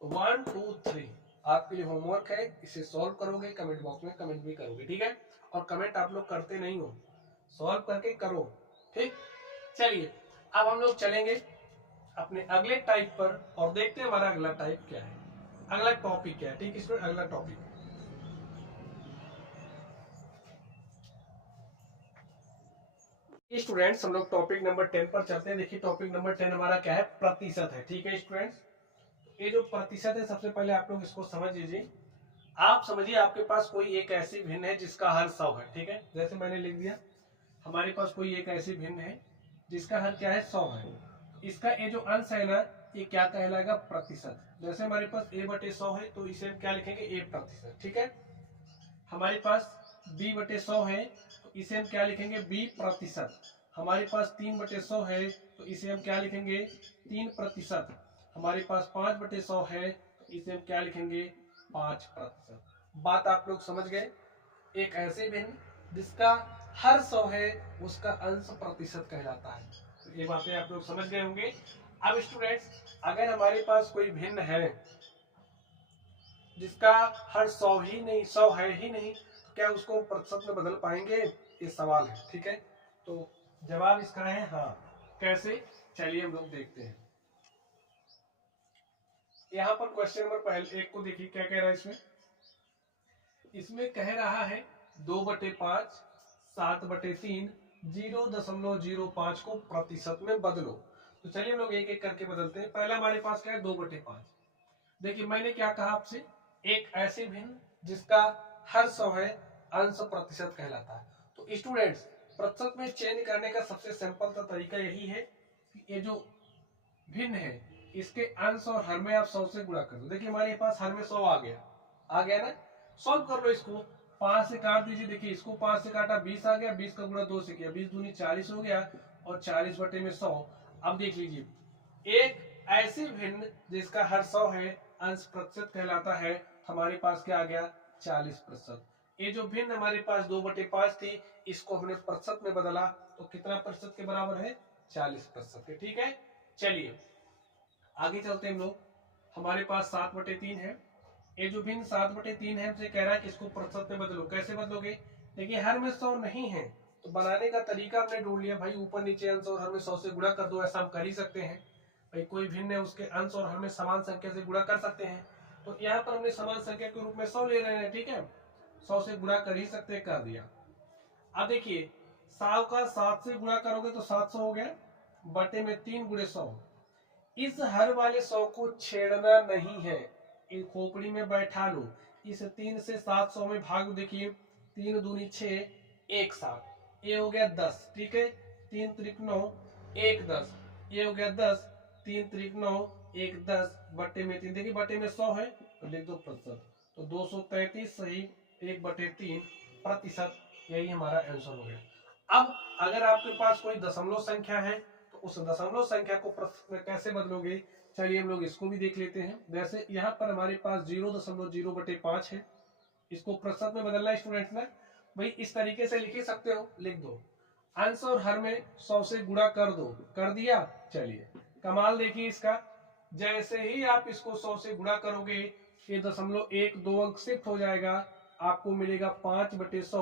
1 2 3 आपके लिए होमवर्क है, इसे सॉल्व करोगे, कमेंट बॉक्स में कमेंट भी करोगे, ठीक है। और कमेंट आप लोग करते नहीं हो, सॉल्व करके करो, ठीक। चलिए अब हम लोग चलेंगे अपने अगले टाइप पर और देखते हैं हमारा अगला टाइप क्या है, अगला टॉपिक क्या है, ठीक है। अगला टॉपिक स्टूडेंट्स हम लोग टॉपिक नंबर 10 पर चलते हैं। देखिए टॉपिक नंबर 10 हमारा क्या है, प्रतिशत है, ठीक है स्टूडेंट्स। ये जो प्रतिशत है सबसे पहले आप लोग इसको समझ लीजिए। आप समझिए आपके पास कोई एक ऐसी भिन्न है जिसका हर 100 है, ठीक है। जैसे मैंने लिख दिया हमारे पास कोई एक ऐसी भिन्न है जिसका हर क्या है 100 है, इसका ये जो अंश है ना ये क्या कहलाएगा, प्रतिशत। जैसे हमारे पास a/100 है तो इसे हम क्या लिखेंगे, a%, ठीक है। हमारे पास b/100 है तो इसे हम क्या लिखेंगे, b%। हमारे पास 3/100 है तो इसे हम क्या लिखेंगे, 3%। हमारे पास 5/100 है तो इसे हम क्या लिखेंगे, 5%। बात आप लोग समझ गए। एक ऐसे भिन्न जिसका हर 100 है उसका अंश प्रतिशत कहलाता है, तो ये बातें आप लोग समझ गए होंगे। अब स्टूडेंट्स अगर हमारे पास कोई भिन्न है जिसका हर 100 ही नहीं, 100 है ही नहीं, तो क्या उसको प्रतिशत में बदल पाएंगे, ये सवाल है, ठीक है। तो जवाब इसका है हाँ। कैसे, चलिए हम लोग देखते हैं। यहाँ पर क्वेश्चन नंबर पहले 1 को देखिए क्या कह रहा है इसमें। इसमें कह रहा है 2/5, 7/3, 0.05 को प्रतिशत में बदलो। तो चलिए हम लोग एक एक करके बदलते हैं। पहला हमारे पास क्या है, 2/5। देखिए मैंने क्या कहा आपसे, एक ऐसी भिन्न जिसका हर 100 है अंश प्रतिशत कहलाता है। तो स्टूडेंट्स, प्रतिशत में चेंज करने का सबसे सिंपल सा तरीका यही है कि ये जो भिन्न है इसके अंश और हर में आप 100 से गुणा कर दो। देखिए हमारे पास हर में 100 आ गया ना। सॉल्व कर लो इसको, 5 से काट दीजिए। देखिए इसको 5 से काटा 20 आ गया, 20 का गुणा 2 से किया, 20 दूनी 40 हो गया और 40 बटे में 100। अब देख लीजिए एक ऐसी भिन्न जिसका हर 100 है अंश प्रतिशत कहलाता है। हमारे पास क्या आ गया, 40%। ये जो भिन्न हमारे पास 2/5 थी इसको हमने प्रतिशत में बदला तो कितना प्रतिशत के बराबर है, 40% के। ठीक है, चलिए आगे चलते हैं हम लोग। हमारे पास 7/3 है। ये जो भिन्न 7/3 है हमसे कह रहा है कि इसको प्रतिशत में बदलो। कैसे बदलोगे, देखिए हर में 100 नहीं है तो बनाने का तरीका हमने ढूंढ लिया भाई, ऊपर नीचे अंश और हर में 100 से गुणा कर दो। ऐसा हम कर ही सकते हैं भाई, कोई भिन्न है उसके अंश और हर में समान संख्या से गुणा कर सकते हैं। तो यहाँ पर हमने समान संख्या के रूप में 100 ले रहे हैं, ठीक है, 100 से गुणा कर ही सकते हैं, कर दिया। अब देखिए 100 का 7 से गुणा करोगे तो 700 हो गया, बटे में 3 गुणे 100। इस हर वाले 100 को छेड़ना नहीं है, एक खोपड़ी में बैठा लो। इस 3 से 700 में भाग, देखिए 3 दूनी 6, 1 7, ये हो गया 10। ठीक है, 3 त्रिक 9, 1 10, ये हो गया 10, 3 त्रिक 9, 1 10, बटे में 3। देखिए बटे में 100 है तो लिख दो प्रतिशत, तो 233 सही 1/3 प्रतिशत, यही हमारा आंसर हो गया। अब अगर आपके पास कोई दशमलव संख्या है तो उस दशमलव संख्या को प्रतिशत में कैसे बदलोगे, चलिए हम लोग इसको भी देख लेते हैं। जैसे यहाँ पर हमारे पास 0.0/5 है, इसको प्रतिशत में बदलना है स्टूडेंट ने, भाई इस तरीके से लिख ही सकते हो, लिख दो अंश और हर में 100 से गुणा कर दो, कर दिया। चलिए कमाल देखिए इसका, जैसे ही आप इसको 100 से गुणा करोगे ये 0.12 अंक शिफ्ट हो जाएगा, आपको मिलेगा 5/100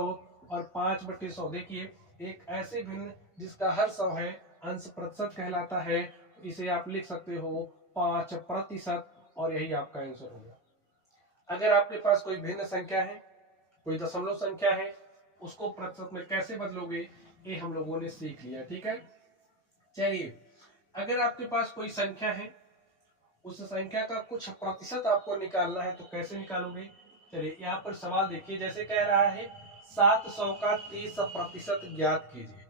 और 5/100। देखिए एक ऐसे भिन्न जिसका हर 100 है अंश प्रतिशत कहलाता है, तो इसे आप लिख सकते हो 5%, और यही आपका आंसर होगा। अगर आपके पास कोई भिन्न संख्या है, कोई दशमलव संख्या है, उसको प्रतिशत में कैसे बदलोगे ये हम लोगों ने सीख लिया। ठीक है, चलिए अगर आपके पास कोई संख्या है, उस संख्या का कुछ प्रतिशत आपको निकालना है तो कैसे निकालोगे। चलिए यहाँ पर सवाल देखिए, जैसे कह रहा है 700 का 30% ज्ञात कीजिए।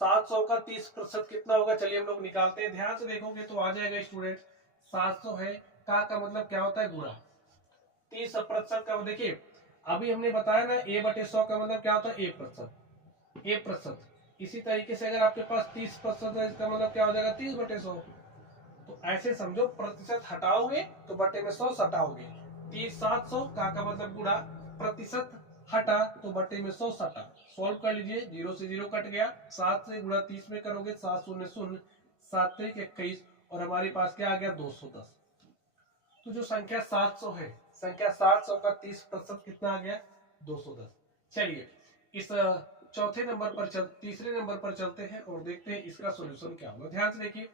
700 का 30% कितना होगा, चलिए हम लोग निकालते हैं। ध्यान से देखोगे तो आ जाएगा स्टूडेंट, 700 है का मतलब क्या होता है, गुणा 30% का। देखिए अभी हमने बताया ना a/100 का मतलब क्या होता है, 1%। इसी तरीके से अगर आपके पास 30% है इसका मतलब क्या हो जाएगा, 30/100। तो ऐसे समझो, प्रतिशत हटाओगे तो बटे में 100 सटाओगे। 700 का मतलब गुणा, प्रतिशत हटा तो बटे में 100 सटा। सॉल्व कर लीजिए, 0 से 0 कट गया, 7 से गुणा 30 में करोगे 7 शून्य शून्य, 7 त्रिक 21, और हमारे पास क्या आ गया, 210। तो जो संख्या 700 है, संख्या 700 का 30% कितना आ गया, 210। चलिए इस चौथे नंबर पर तीसरे नंबर पर चलते हैं और देखते हैं इसका सॉल्यूशन क्या होगा। ध्यान से देखिए,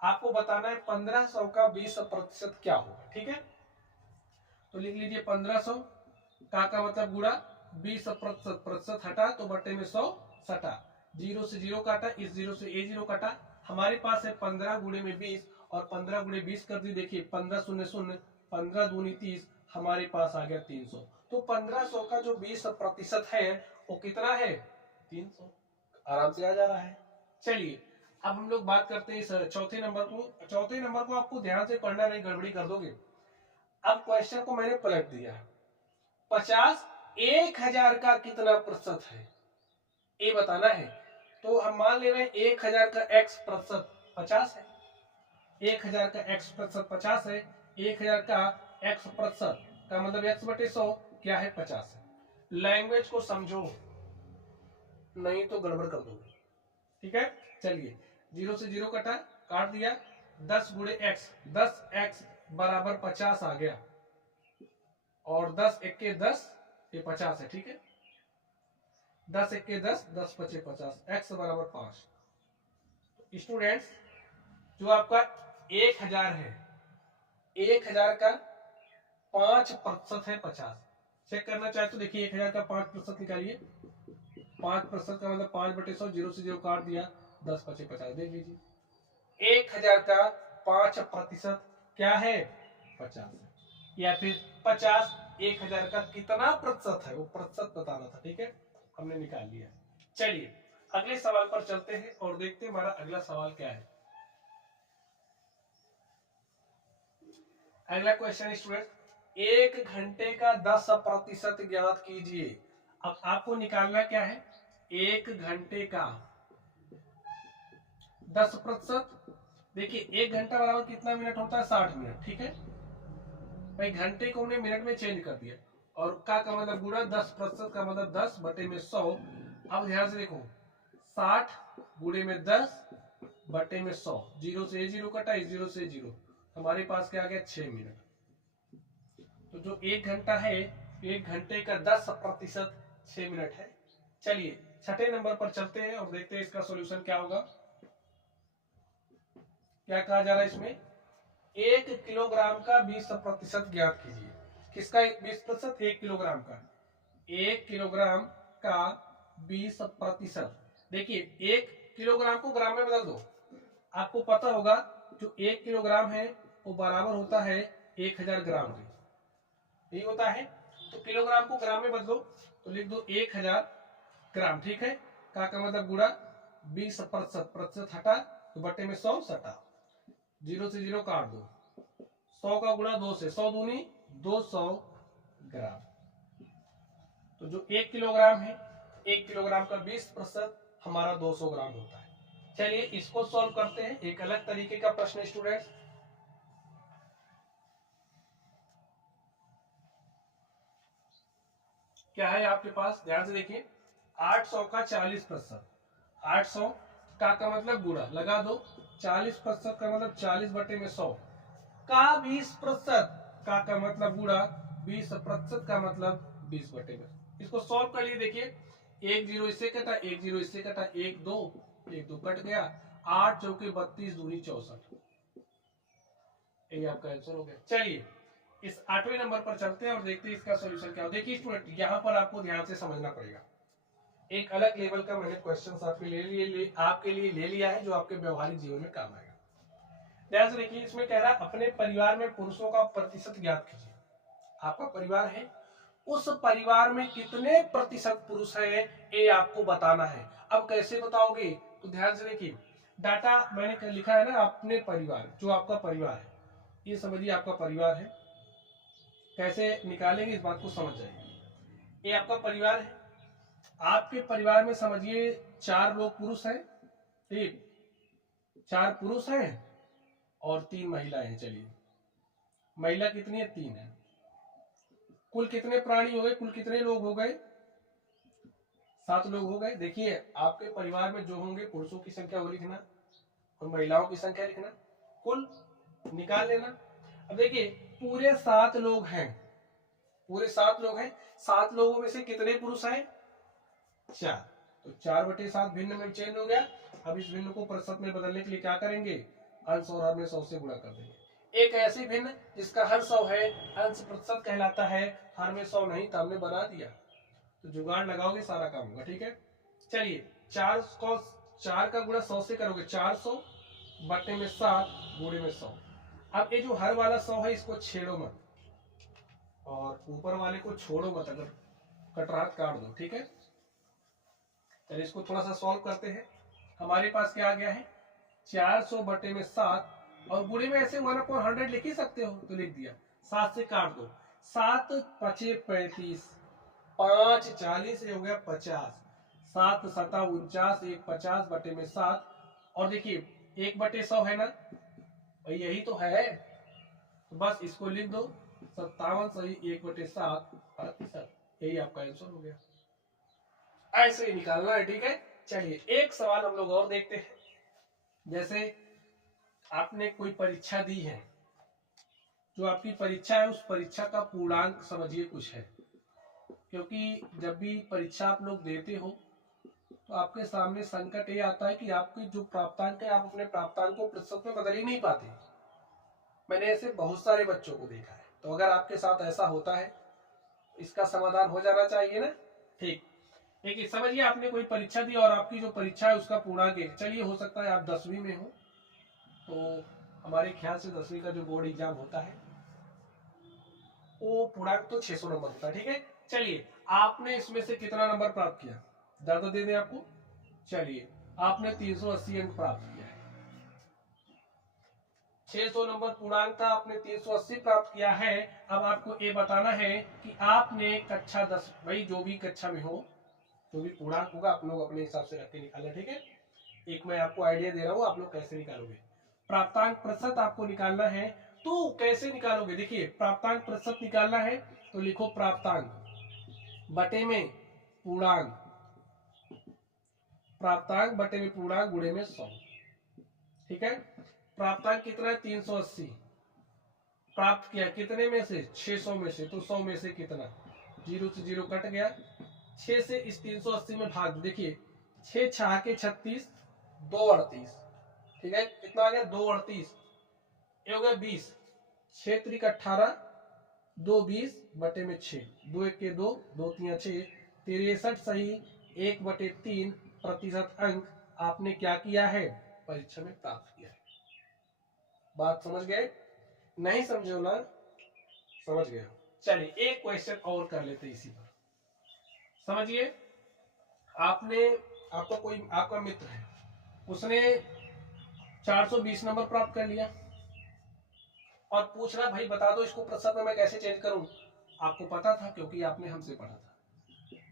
आपको बताना है 1500 का 20% क्या होगा। ठीक है, तो लिख लीजिए 1500 का मतलब गुणा 20%, प्रतिशत हटा तो बटे में 100 सटा, 0 से 0 काटा, इस 0 से a0 काटा। हमारे पास है 15 गुणे में 20 और 15 गुणे 20 कर दी। देखिए 15 शून्य शून्य, 15 दूनी 30, हमारे पास आ गया 300। तो 1500 का जो 20% है वो कितना है, 300, आराम से आ जा रहा है। चलिए अब हम लोग बात करते हैं इस चौथे नंबर को। चौथे नंबर को आपको ध्यान से पढ़ना, नहीं गड़बड़ी कर दोगे। अब क्वेश्चन को मैंने पलट दिया, 50 1000 का कितना प्रतिशत है ये बताना है। तो हम मान ले रहे हैं 1000 का x प्रतिशत 50 है, 1000 का x प्रतिशत 50 है, 1000 का x प्रतिशत का मतलब x/100 क्या है, 50 है। लैंग्वेज को समझो नहीं तो गड़बड़ कर दोगे। ठीक है, चलिए 0 से 0 कटा, काट दिया, 10 गुणे x, 10x बराबर 50 आ गया, और 10 एक्के 10, ये 50 है। ठीक है, 10 एक्के 10, 10 पचे 50, x बराबर 5। स्टूडेंट्स जो आपका 1000 है, 1000 का 5% है 50। चेक करना चाहे तो देखिए 1000 का 5% निकालिए, 5% का मतलब 5/100, 0 से 0 काट दिया, 10 × 5 = 50। देख लीजिए 1000 का 5% क्या है? 50 है। या फिर 50 1000 का कितना प्रतिशत है, वो प्रतिशत बताना था। ठीक है, हमने निकाल लिया। चलिए अगले सवाल पर चलते हैं और देखते हैं हमारा अगला सवाल क्या है। अगला क्वेश्चन स्टूडेंट, 1 घंटे का 10% ज्ञात कीजिए। अब आपको निकालना क्या है? 1 घंटे का 10%। देखिए 1 घंटा बराबर कितना मिनट होता है? 60 मिनट। ठीक है भाई, घंटे को हमने मिनट में चेंज कर दिया और का मतलब गुणा 10% का मतलब 10/100। अब ध्यान से देखो, 60 गुणे में 10/100, 0 से 0 कटा, 0 से 0, हमारे पास क्या आ गया? 6 मिनट। तो जो 1 घंटा है, 1 घंटे का 10% 6 मिनट है। चलिए छठे नंबर पर चलते हैं और देखते हैं इसका सॉल्यूशन क्या होगा। क्या कहा जा रहा है इसमें? 1 किलोग्राम का 20% ज्ञात कीजिए। किसका 20%? 1 किलोग्राम का। 1 किलोग्राम का 20%। देखिए 1 किलोग्राम को ग्राम में बदल दो। आपको पता होगा जो 1 किलोग्राम है वो बराबर होता है 1000 ग्राम के। यही होता है। तो किलोग्राम को ग्राम में बदलो तो लिख दो 1000 ग्राम। ठीक है, का मतलब गुणा 20%, प्रतिशत हटा तो बट्टे में 100 सटा, 0 से 0 काट दो, 100 का गुणा 2 से, 100 दूनी 200 ग्राम। तो जो 1 किलोग्राम है, 1 किलोग्राम का 20% हमारा 200 ग्राम होता है। चलिए इसको सॉल्व करते हैं, एक अलग तरीके का प्रश्न स्टूडेंट्स। क्या है आपके पास? ध्यान से देखिए, 800 का 40%, 800 का मतलब गुणा लगा दो, 40% का मतलब 40/100 का 20% का मतलब गुणा 20% का मतलब 20/100। इसको सॉल्व कर लिए। देखिए 1 0 इससे कटा, 1 0 इससे कटा, 1 2 1 2 कट गया, 8 चौके 32 दूनी 64। ये आपका आंसर हो गया। चलिए इस 8वें नंबर पर चलते हैं और देखते हैं इसका सॉल्यूशन क्या हो। देखिए स्टूडेंट, यहाँ पर आपको ध्यान से समझना पड़ेगा। एक अलग लेवल का मैंने क्वेश्चन आपके लिए ले लिया है जो आपके व्यवहारिक जीवन में काम आएगा। ध्यान से देखिए, इसमें कह रहा है अपने परिवार में पुरुषों का प्रतिशत ज्ञात कीजिए। आपका परिवार है, उस परिवार में कितने प्रतिशत पुरुष है ये आपको बताना है। अब कैसे बताओगे? तो ध्यान से देखिए, डाटा मैंने लिखा है ना, अपने परिवार, जो आपका परिवार है, ये समझिए आपका परिवार है। कैसे निकालेंगे इस बात को समझ जाइए। ये आपका परिवार है, आपके परिवार में समझिए 4 लोग पुरुष हैं। ठीक, 4 पुरुष हैं और 3 महिलाएं हैं। चलिए महिला कितनी है? 3 है। कुल कितने प्राणी हो गए? कुल कितने लोग हो गए? 7 लोग हो गए। देखिए आपके परिवार में जो होंगे पुरुषों की संख्या वो लिखना और महिलाओं की संख्या लिखना, कुल निकाल लेना। अब देखिए पूरे 7 लोग हैं, पूरे 7 लोग हैं। 7 लोगों में से कितने पुरुष हैं? 4। तो 4/7 भिन्न में चेंज हो गया। अब इस भिन्न को प्रतिशत में बदलने के लिए क्या करेंगे? अंश और हर में 100 से गुणा कर देंगे। एक ऐसी भिन्न जिसका हर 100 है, अंश प्रतिशत कहलाता है, हर में 100 नहीं, तो हमने बना दिया। तो जुगाड़ लगाओगे सारा काम होगा। ठीक है, चलिए 4 का गुणा 100 से करोगे, 400 बटे में 7 गुणे में 100। अब ये जो हर वाला 100 है इसको छेड़ो मत और ऊपर वाले को छोड़ो मत, अगर कटरात काट दो। ठीक है, चलिए इसको थोड़ा सा सॉल्व करते हैं। हमारे पास क्या आ गया है? 400 बटे में 7 और गुणे में ऐसे 1/100 लिख ही सकते हो, तो लिख दिया। 7 से काट दो, 7 5 35, 5 40, हो गया 50, 7 7 49, 1 50 बटे में 7। और देखिए 1/100 है ना भाई, यही तो है, तो बस इसको लिख दो 57 सही 1/7%। यही आपका आंसर हो गया। ऐसे ही निकालना है। ठीक है, चलिए एक सवाल हम लोग और देखते हैं। जैसे आपने कोई परीक्षा दी है, जो आपकी परीक्षा है उस परीक्षा का पूर्णांक समझिए कुछ है, क्योंकि जब भी परीक्षा आप लोग देते हो तो आपके सामने संकट ये आता है कि आपके जो प्राप्तांक है आप अपने प्राप्तांक को प्रतिशत में बदल ही नहीं पाते। मैंने ऐसे बहुत सारे बच्चों को देखा है। तो अगर आपके साथ ऐसा होता है इसका समाधान हो जाना चाहिए ना। ठीक, देखिए समझिए, आपने कोई परीक्षा दी और आपकी जो परीक्षा है उसका पूर्णांक है, चलिए हो सकता है आप 10वीं में हो, तो हमारे ख्याल से 10वीं का जो बोर्ड एग्जाम होता है वो पूर्णांक तो 600 नंबर होता है, ठीक है। चलिए आपने इसमें से कितना नंबर प्राप्त किया, ज्यादा दे दें आपको, चलिए आपने 380 अंक प्राप्त किया है। 600 नंबर पूर्णांक था, आपने 380 प्राप्त किया है। अब आपको ये बताना है कि आपने कक्षा 10, भाई जो भी कक्षा में हो, जो भी पूर्णांक होगा आप लोग अपने हिसाब से रख के निकालना, ठीक है। एक मैं आपको आइडिया दे रहा हूं, आप लोग कैसे निकालोगे। प्राप्तांक प्रतिशत आपको निकालना है, तो कैसे निकालोगे, देखिए प्राप्तांक प्रतिशत निकालना है तो लिखो प्राप्तांक बटे में पूर्णांक, प्राप्तांक बटे में पूर्णांक गुणे में 100, ठीक है। प्राप्तांक कितना है 380, प्राप्त किया कितने में से 600 में से, तो 100 में से कितना, 0 से 0 कट गया, 6 से इस 380 में भाग, देखिए 6 6 के 36, 2 38, ठीक है, कितना आ गया 2 38, ये हो गया 20, 6 त्रिक 18, 2 20 बटे में 6, 2 1 के 2, 2 3 6, 63 सही 1/3 प्रतिशत अंक आपने क्या किया है, परीक्षा में प्राप्त किया है। बात समझ गए, नहीं समझे हो ना, समझ गए। चलिए एक क्वेश्चन और कर लेते इसी पर, समझिए। आपने, आपका कोई आपका मित्र है, उसने 420 नंबर प्राप्त कर लिया और पूछ रहा भाई बता दो इसको प्रतिशत में मैं कैसे चेंज करूं। आपको पता था क्योंकि आपने हमसे पढ़ा था,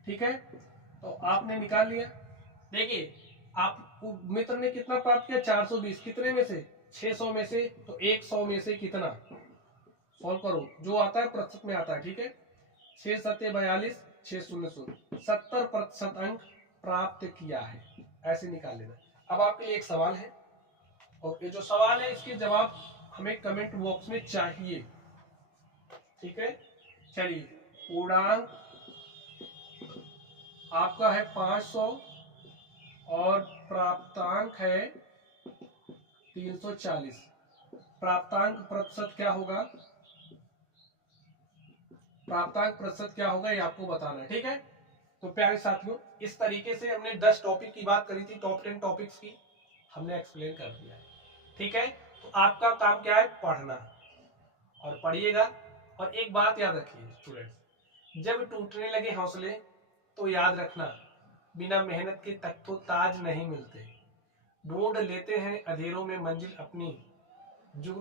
ठीक है, तो आपने निकाल लिया। देखिए आप मित्र ने कितना प्राप्त किया 420, कितने में से 600 में से, तो 100 में से कितना, सॉल्व करो जो आता है प्रतिशत में आता है, ठीक है। 6 7 42, 6 0 70% अंक प्राप्त किया है, ऐसे निकाल लेना। अब आपके लिए एक सवाल है, और ये जो सवाल है इसके जवाब हमें कमेंट बॉक्स में चाहिए, ठीक है। चलिए पूर्णांक आपका है 500 और प्राप्तांक है 340, प्राप्तांक प्रतिशत क्या होगा, प्राप्तांक प्रतिशत क्या होगा ये आपको बताना है, ठीक है। तो प्यारे साथियों, इस तरीके से हमने 10 टॉपिक की बात करी थी, टॉप 10 टॉपिक्स की हमने एक्सप्लेन कर दिया है, ठीक है। तो आपका काम क्या है, पढ़ना, और पढ़िएगा। और एक बात याद रखिए स्टूडेंट्स, जब टूटने लगे हौसले तो याद रखना, बिना मेहनत के तख्तो ताज नहीं मिलते, ढूंढ लेते हैं अंधेरों में मंजिल अपनी, जुग